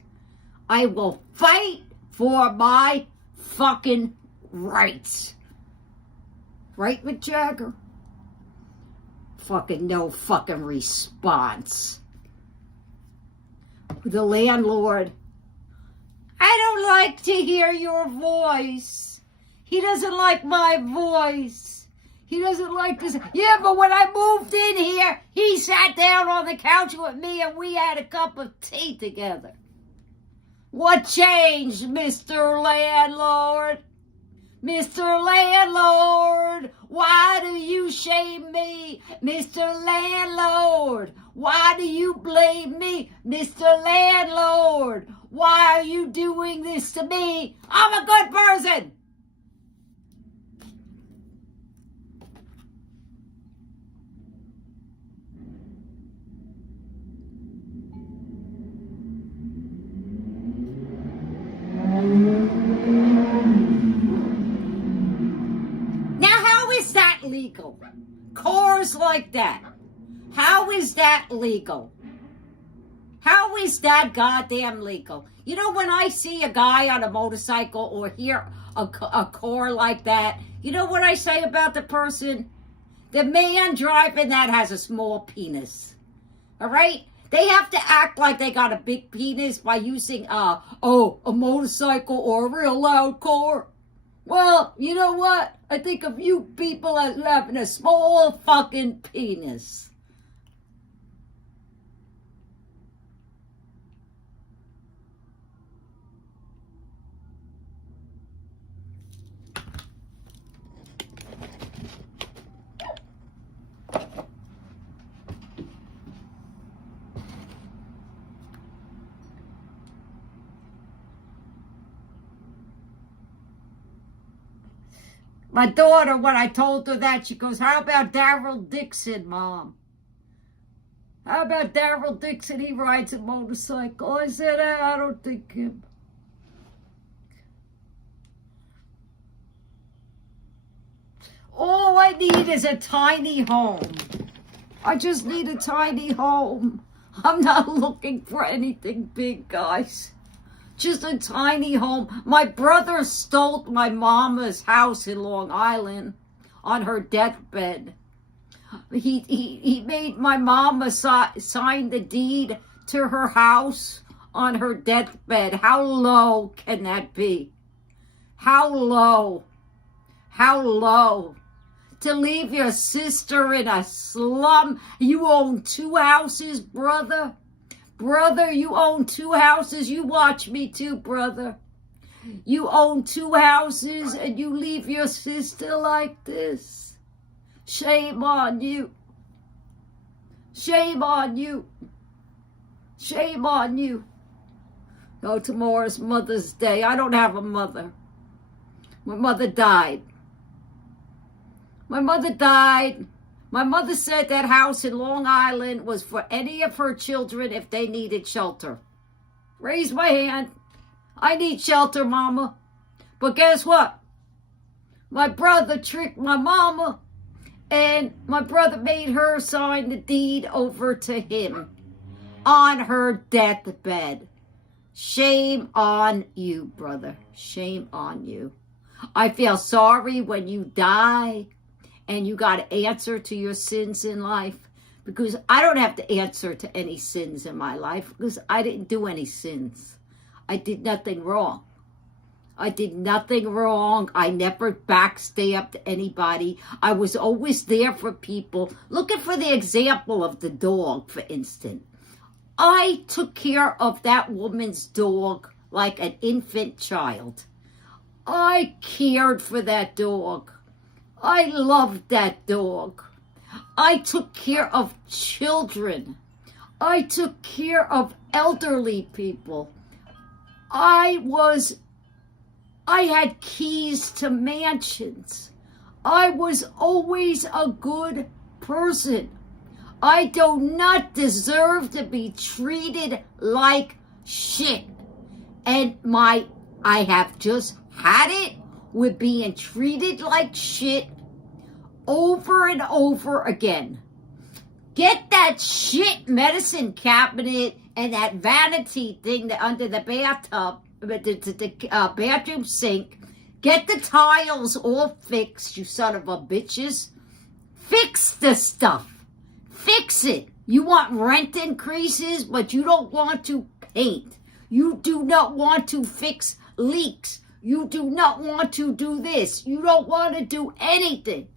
I will fight for my fucking rights. Right, Mick Jagger? Fucking no fucking response. The landlord. I don't like to hear your voice. He doesn't like my voice. He doesn't like this. Yeah, but when I moved in here, he sat down on the couch with me and we had a cup of tea together. What changed, Mr. Landlord? Mr. Landlord, why do you shame me? Mr. Landlord, why do you blame me? Mr. Landlord, why are you doing this to me? I'm a good person. Legal. Cars like that. How is that legal? How is that goddamn legal? You know, when I see a guy on a motorcycle or hear a car like that, you know what I say about the person? The man driving that has a small penis. All right? They have to act like they got a big penis by using a motorcycle or a real loud car. Well, you know what? I think of you people as having a small fucking penis. My daughter, when I told her that, she goes, how about Daryl Dixon, Mom? How about Daryl Dixon? He rides a motorcycle. I said, I don't think him. All I need is a tiny home. I just need a tiny home. I'm not looking for anything big, guys. Just a tiny home. My brother stole my mama's house in Long Island on her deathbed. He made my mama sign the deed to her house on her deathbed. How low can that be? How low? How low? To leave your sister in a slum. You own 2 houses, brother. Brother, you own 2 houses. You watch me too, brother. You own 2 houses and you leave your sister like this. Shame on you. Shame on you. Shame on you. Oh, tomorrow's Mother's Day. I don't have a mother. My mother died. My mother died. My mother said that house in Long Island was for any of her children if they needed shelter. Raise my hand. I need shelter, Mama. But guess what? My brother tricked my mama, and my brother made her sign the deed over to him on her deathbed. Shame on you, brother. Shame on you. I feel sorry when you die and you got to answer to your sins in life, because I don't have to answer to any sins in my life because I didn't do any sins. I did nothing wrong. I did nothing wrong. I never backstabbed anybody. I was always there for people. Looking for the example of the dog, for instance. I took care of that woman's dog like an infant child. I cared for that dog. I loved that dog. I took care of children. I took care of elderly people. I had keys to mansions. I was always a good person. I do not deserve to be treated like shit. And I have just had it with being treated like shit over and over again. Get that shit medicine cabinet and that vanity thing that under the bathtub, the bathroom sink. Get the tiles all fixed, you son of a bitches. Fix the stuff. Fix it. You want rent increases, but you don't want to paint. You do not want to fix leaks. You do not want to do this. You don't want to do anything.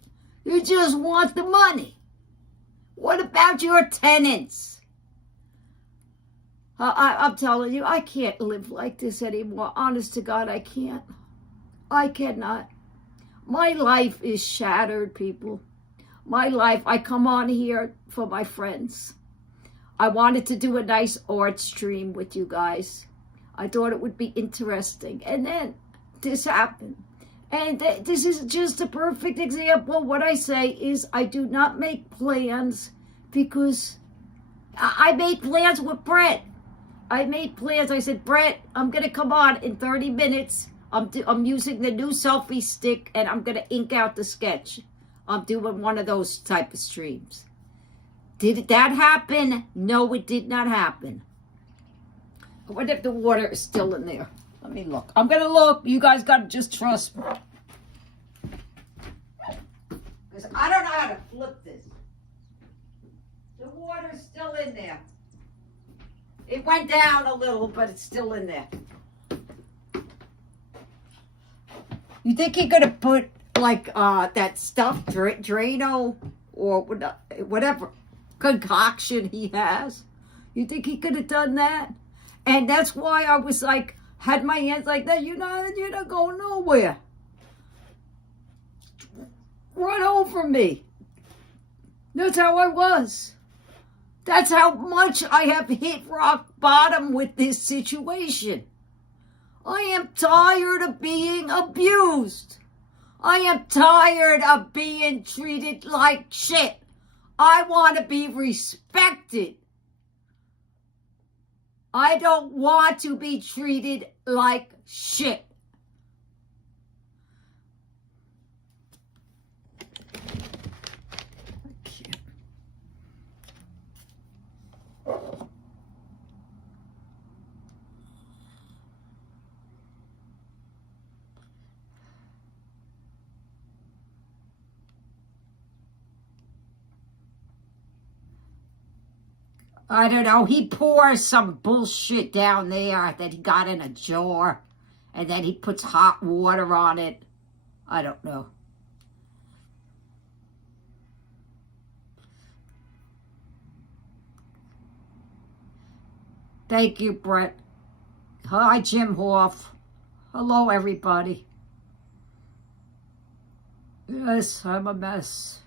You just want the money. What about your tenants? I'm telling you, I can't live like this anymore. Honest to God, I can't. I cannot. My life is shattered, people. My life, I come on here for my friends. I wanted to do a nice art stream with you guys. I thought it would be interesting. And then this happened. And this is just a perfect example. What I say is I do not make plans because I made plans with Brett. I made plans. I said, Brett, I'm going to come on in 30 minutes. I'm using the new selfie stick and I'm going to ink out the sketch. I'm doing one of those type of streams. Did that happen? No, it did not happen. I wonder if the water is still in there. Let me look. I'm going to look. You guys got to just trust me. Because I don't know how to flip this. The water's still in there. It went down a little, but it's still in there. You think he could have put like that stuff, Drano, or whatever concoction he has? You think he could have done that? And that's why I was like, had my hands like that. You're not going nowhere. Run over me. That's how I was. That's how much I have hit rock bottom with this situation. I am tired of being abused. I am tired of being treated like shit. I want to be respected. I don't want to be treated like shit. I don't know, he pours some bullshit down there that he got in a jar, and then he puts hot water on it. I don't know. Thank you, Brett. Hi, Jim Hoff. Hello, everybody. Yes, I'm a mess.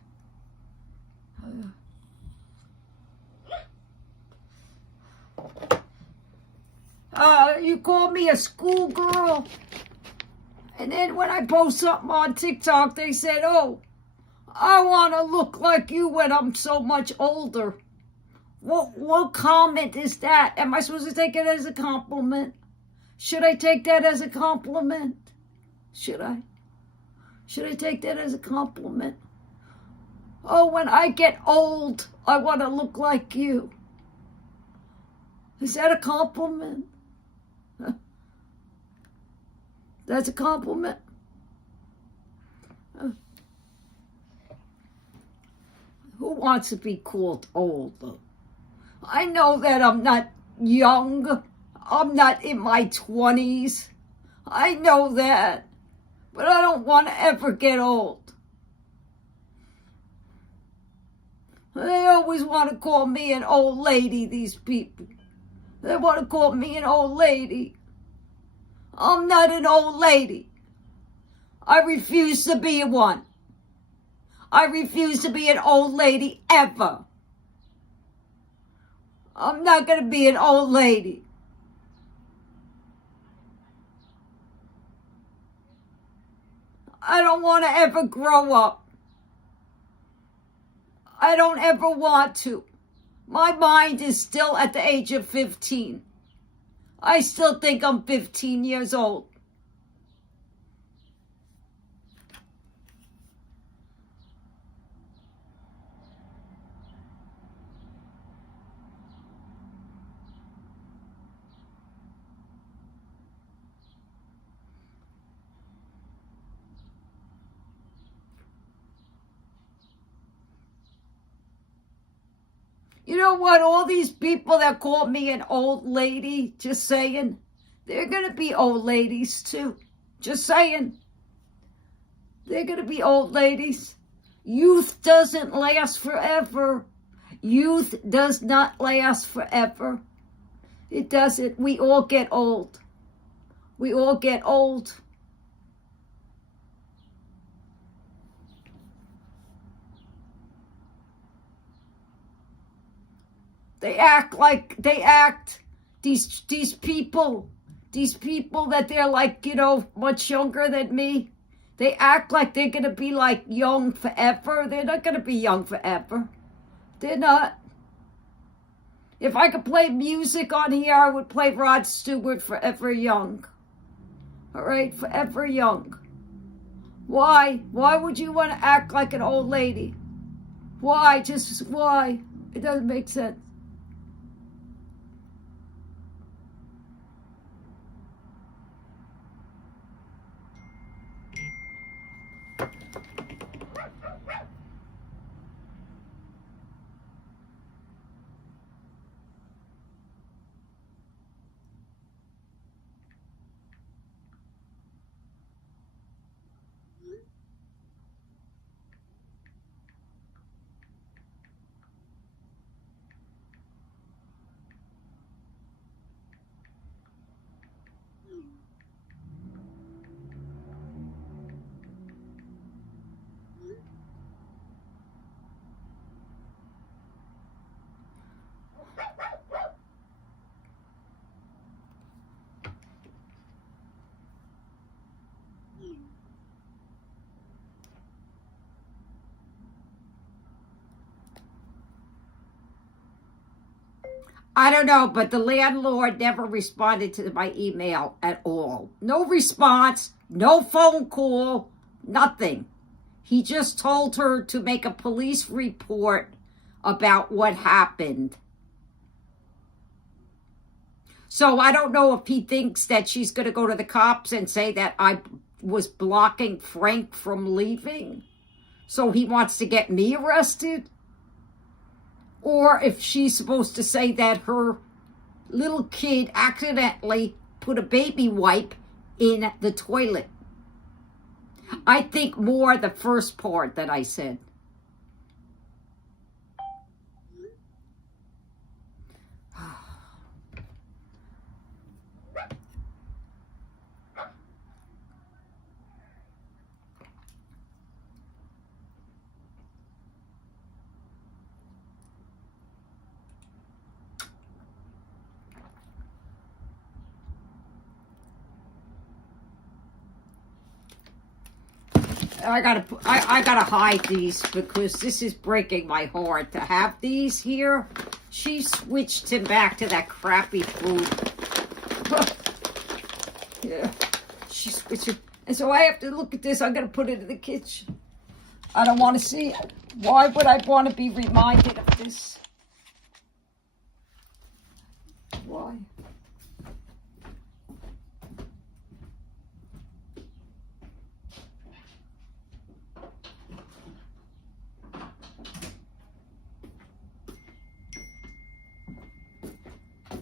You call me a schoolgirl, and then when I post something on TikTok, they said, oh, I want to look like you when I'm so much older. What comment is that? Am I supposed to take it as a compliment? Should I take that as a compliment? Should I? Should I take that as a compliment? Oh, when I get old, I want to look like you. Is that a compliment? That's a compliment. Who wants to be called old? I know that I'm not young. I'm not in my 20s. I know that. But I don't want to ever get old. They always want to call me an old lady, these people. They want to call me an old lady. I'm not an old lady. I refuse to be one. I refuse to be an old lady ever. I'm not going to be an old lady. I don't want to ever grow up. I don't ever want to. My mind is still at the age of 15. I still think I'm 15 years old. You know what? All these people that call me an old lady, just saying, they're going to be old ladies too. Just saying. They're going to be old ladies. Youth doesn't last forever. Youth does not last forever. It doesn't. We all get old. We all get old. They act, these people that they're like, you know, much younger than me. They act like they're going to be like young forever. They're not going to be young forever. They're not. If I could play music on here, I would play Rod Stewart, Forever Young. All right, Forever Young. Why? Why would you want to act like an old lady? Why? Just why? It doesn't make sense. I don't know, but the landlord never responded to my email at all. No response, no phone call, nothing. He just told her to make a police report about what happened. So I don't know if he thinks that she's going to go to the cops and say that I was blocking Frank from leaving. So he wants to get me arrested. Or if she's supposed to say that her little kid accidentally put a baby wipe in the toilet. I think more the first part that I said. I gotta hide these because this is breaking my heart to have these here. She switched him back to that crappy food. Yeah, she switched him, And so I have to look at this. I'm going to put it in the kitchen. I don't want to see it. Why would I want to be reminded of this? Why?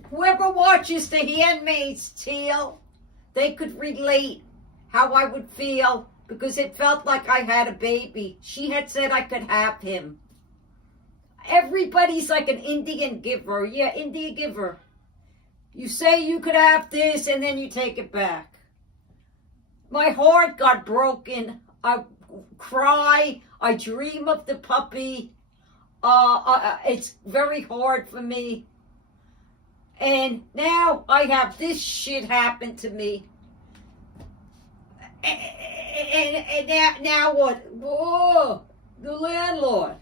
Whoever watches The Handmaid's Tale, they could relate how I would feel because it felt like I had a baby. She had said I could have him. Everybody's like an Indian giver. Yeah, Indian giver. You say you could have this and then you take it back. My heart got broken. I cry. I dream of the puppy. It's very hard for me. And now I have this shit happen to me. And now what? Whoa, the landlord.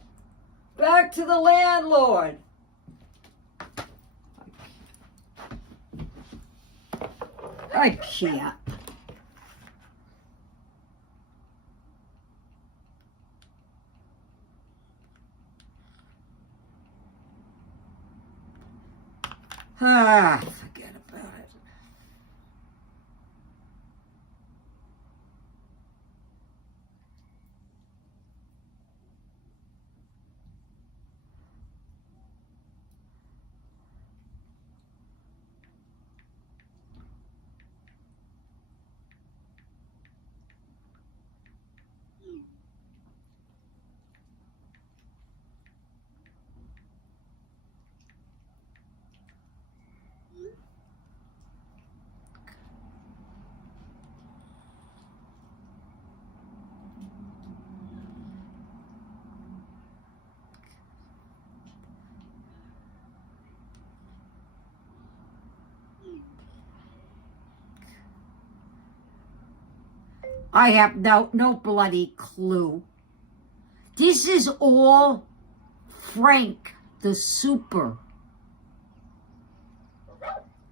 Back to the landlord. I can't. Forget about it. I have no bloody clue. This is all Frank the Super.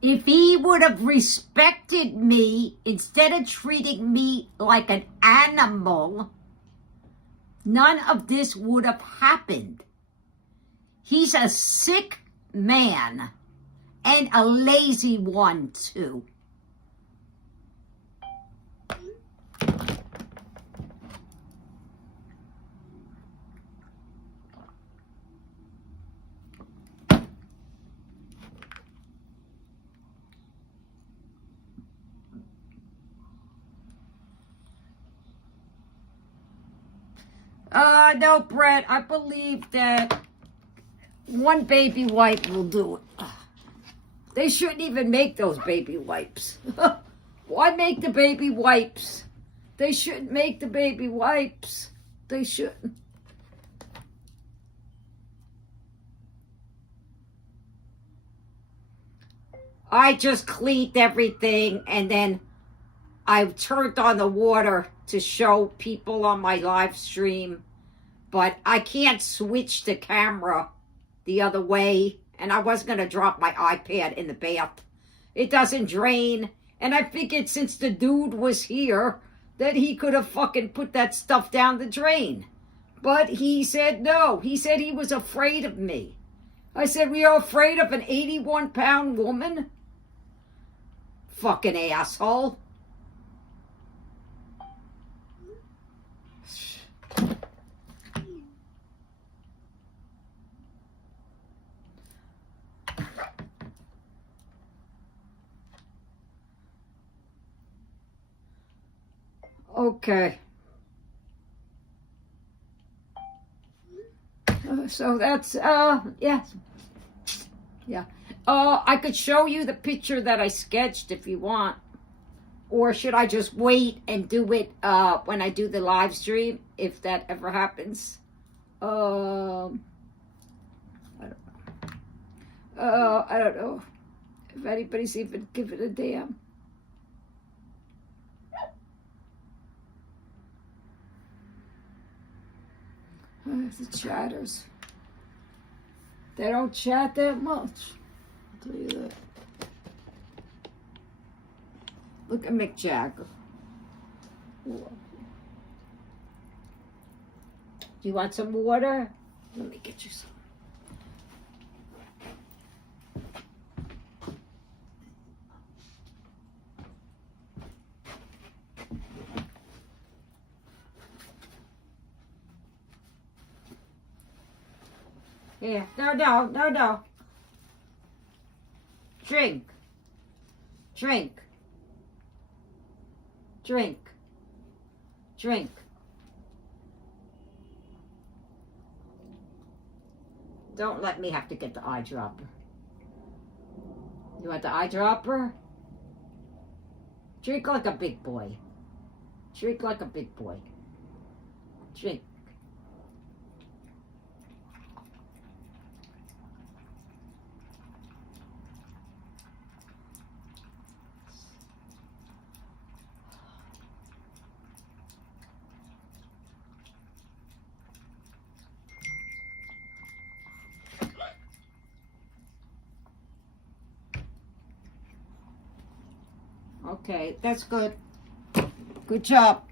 If he would have respected me instead of treating me like an animal, none of this would have happened. He's a sick man and a lazy one too. No, Brett, I believe that one baby wipe will do it. They shouldn't even make those baby wipes. Why make the baby wipes? They shouldn't make the baby wipes. They shouldn't. I just cleaned everything and then I turned on the water to show people on my live stream, but I can't switch the camera the other way, and I was going to drop my iPad in the bath. It doesn't drain, and I figured since the dude was here that he could have fucking put that stuff down the drain. But he said no. He said he was afraid of me. I said, "We are afraid of an 81-pound woman?" Fucking asshole. Okay. So that's, yes. Yeah. I could show you the picture that I sketched if you want. Or should I just wait and do it when I do the live stream, if that ever happens? I don't know. I don't know if anybody's even giving a damn. The chatters. They don't chat that much. I'll tell you that. Look at Mick Jagger. Do you want some water? Let me get you some. Here, no. Drink. Don't let me have to get the eyedropper. You want the eyedropper? Drink like a big boy. Drink. Okay, that's good. Good job.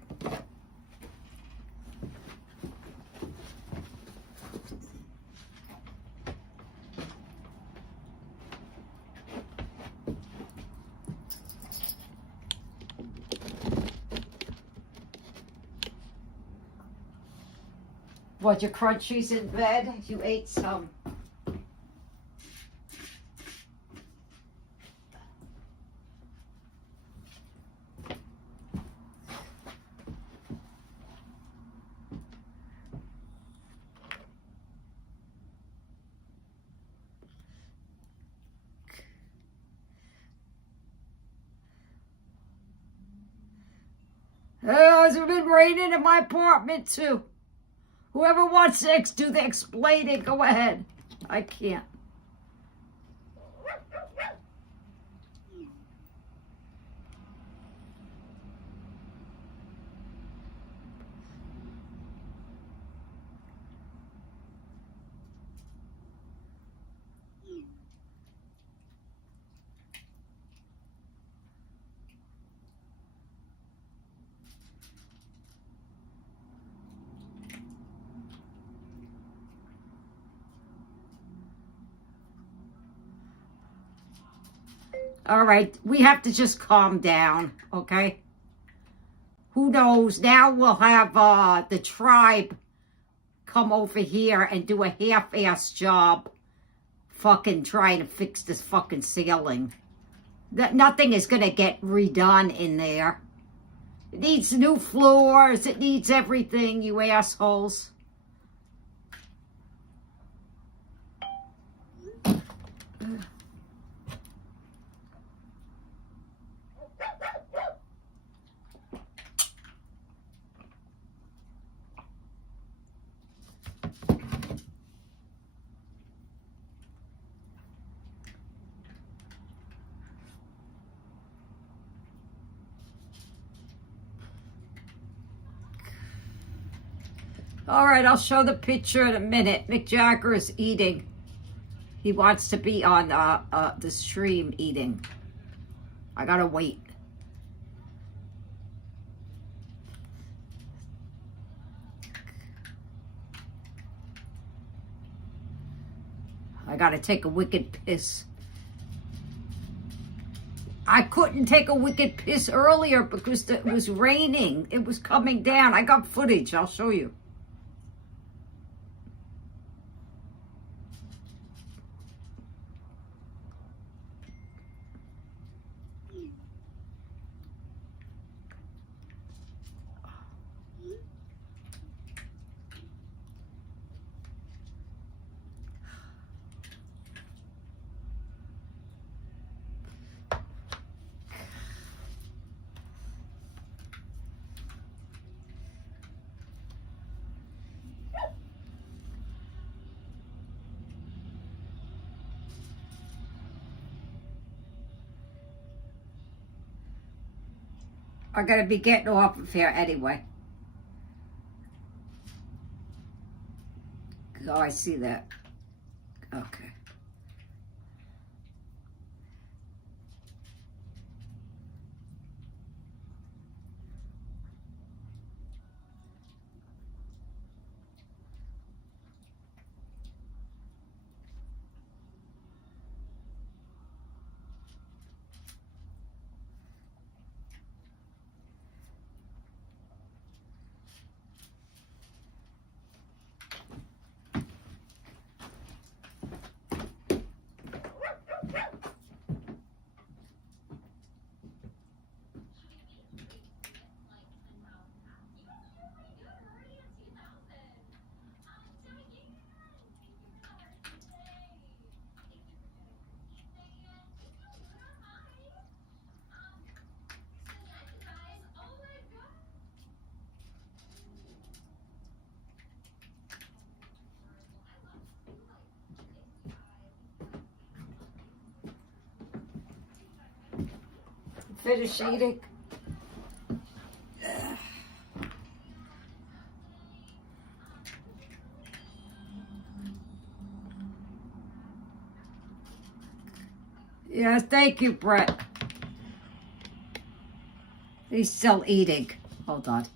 What, your crunchies in bed? You ate some. It's been raining in my apartment too. Whoever wants to do the explaining, go ahead. I can't. All right, we have to just calm down, okay? Who knows? Now we'll have the tribe come over here and do a half-ass job fucking trying to fix this fucking ceiling. Nothing is going to get redone in there. It needs new floors. It needs everything, you assholes. All right, I'll show the picture in a minute. Mick Jagger is eating. He wants to be on the stream eating. I gotta wait. I gotta take a wicked piss. I couldn't take a wicked piss earlier because it was raining. It was coming down. I got footage. I'll show you. I'm gonna be getting off of here anyway. Oh, I see that. Okay. finish eating. Yeah, thank you, Brett. He's still eating. Hold on.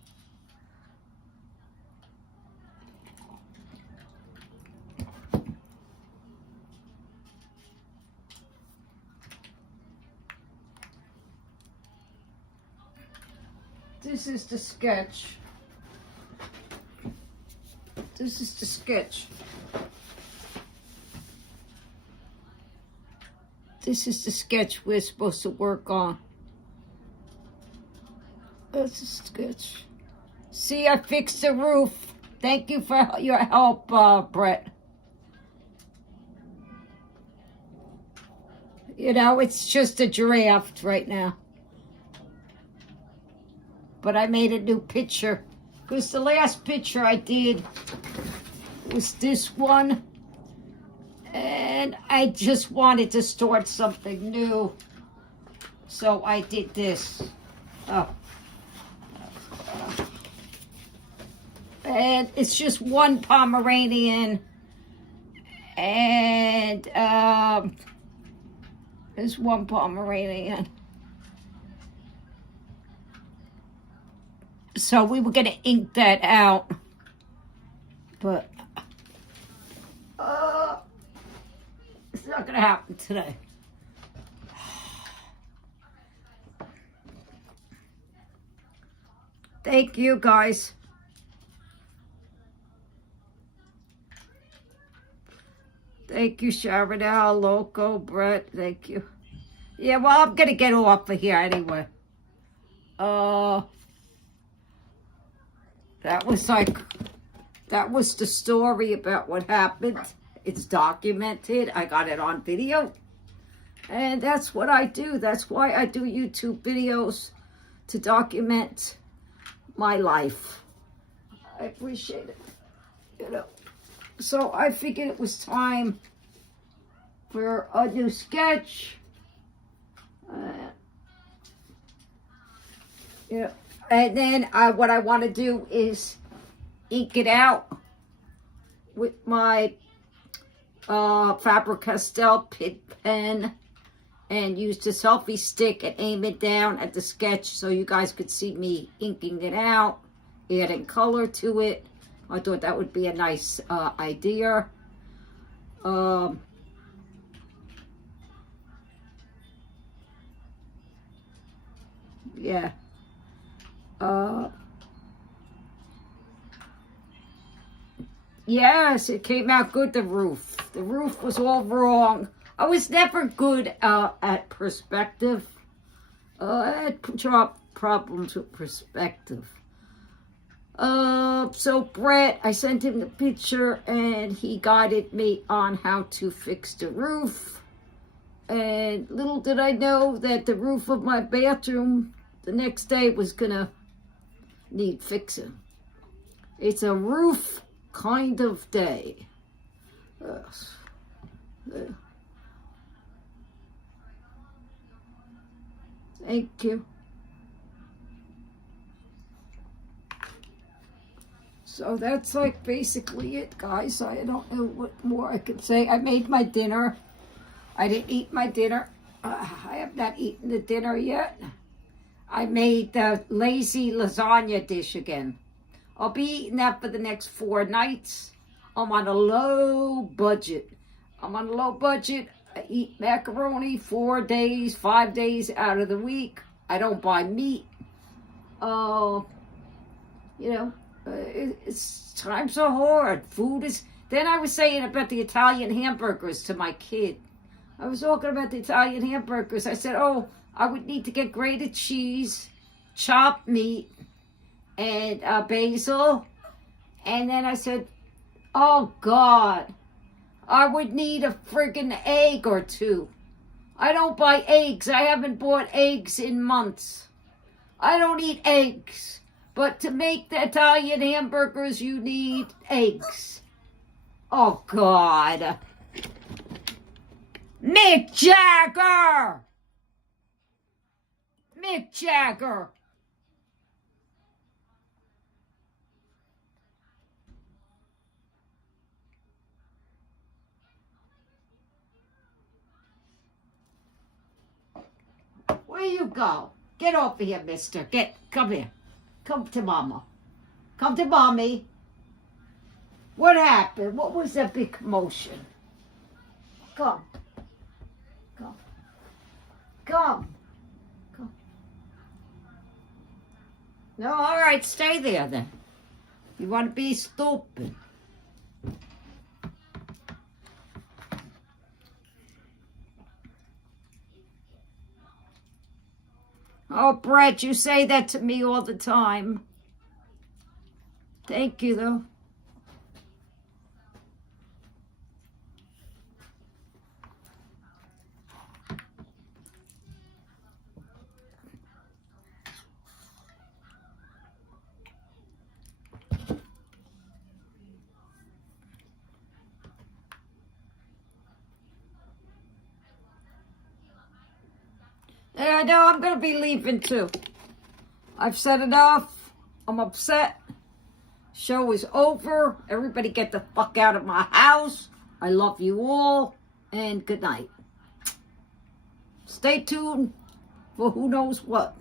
This is the sketch. This is the sketch. This is the sketch we're supposed to work on. That's a sketch. See, I fixed the roof. Thank you for your help, Brett. You know, it's just a draft right now. But I made a new picture. Because the last picture I did was this one. And I just wanted to start something new. So I did this. Oh. And it's just one Pomeranian. And there's one Pomeranian. So we were going to ink that out. But it's not going to happen today. Thank you, guys. Thank you, Sharonelle, Loco, Brett. Thank you. Yeah, well, I'm going to get off of here anyway. That was the story about what happened. It's documented. I got it on video. And that's what I do. That's why I do YouTube videos, to document my life. I appreciate it. You know. So I figured it was time for a new sketch. Yeah. And then what I want to do is ink it out with my Faber-Castell Pit pen and use the selfie stick and aim it down at the sketch so you guys could see me inking it out, adding color to it. I thought that would be a nice idea. Yeah. Yes, it came out good, the roof. The roof was all wrong. I was never good at perspective. I had problems with perspective. So Brett, I sent him the picture and he guided me on how to fix the roof. And little did I know that the roof of my bathroom the next day was gonna need fixing. It's a roof kind of day. Yes. Thank you. So that's like basically it, guys. I don't know what more I could say. I made my dinner. I didn't eat my dinner. I have not eaten the dinner yet. I made the lazy lasagna dish again. I'll be eating that for the next 4 nights. I'm on a low budget. I eat macaroni 4 days, 5 days out of the week. I don't buy meat. You know, it's times are hard. Food is... Then I was saying about the Italian hamburgers to my kid. I was talking about the Italian hamburgers. I said, oh, I would need to get grated cheese, chopped meat, and basil. And then I said, oh, God, I would need a friggin' egg or 2. I don't buy eggs. I haven't bought eggs in months. I don't eat eggs. But to make the Italian hamburgers, you need eggs. Oh, God. Mick Jagger! Mick Jagger. Where you go? Get over here, mister. Come here. Come to mama. Come to mommy. What happened? What was that big commotion? Come. Come. Come. Come. No, all right, stay there then. You want to be stupid. Oh, Brett, you say that to me all the time. Thank you, though. Yeah, I know, I'm going to be leaving too. I've said enough. I'm upset. Show is over. Everybody get the fuck out of my house. I love you all. And good night. Stay tuned for who knows what.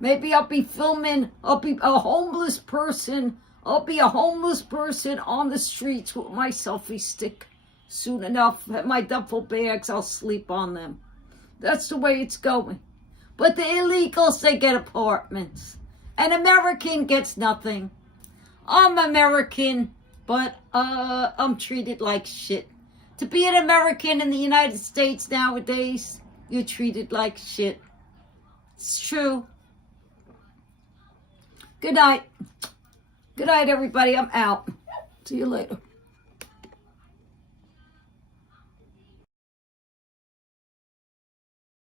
Maybe I'll be filming. I'll be a homeless person. I'll be a homeless person on the streets with my selfie stick. Soon enough, at my duffel bags, I'll sleep on them. That's the way it's going. But the illegals, they get apartments. An American gets nothing. I'm American, but I'm treated like shit. To be an American in the United States nowadays, you're treated like shit. It's true. Good night. Good night, everybody. I'm out. See you later.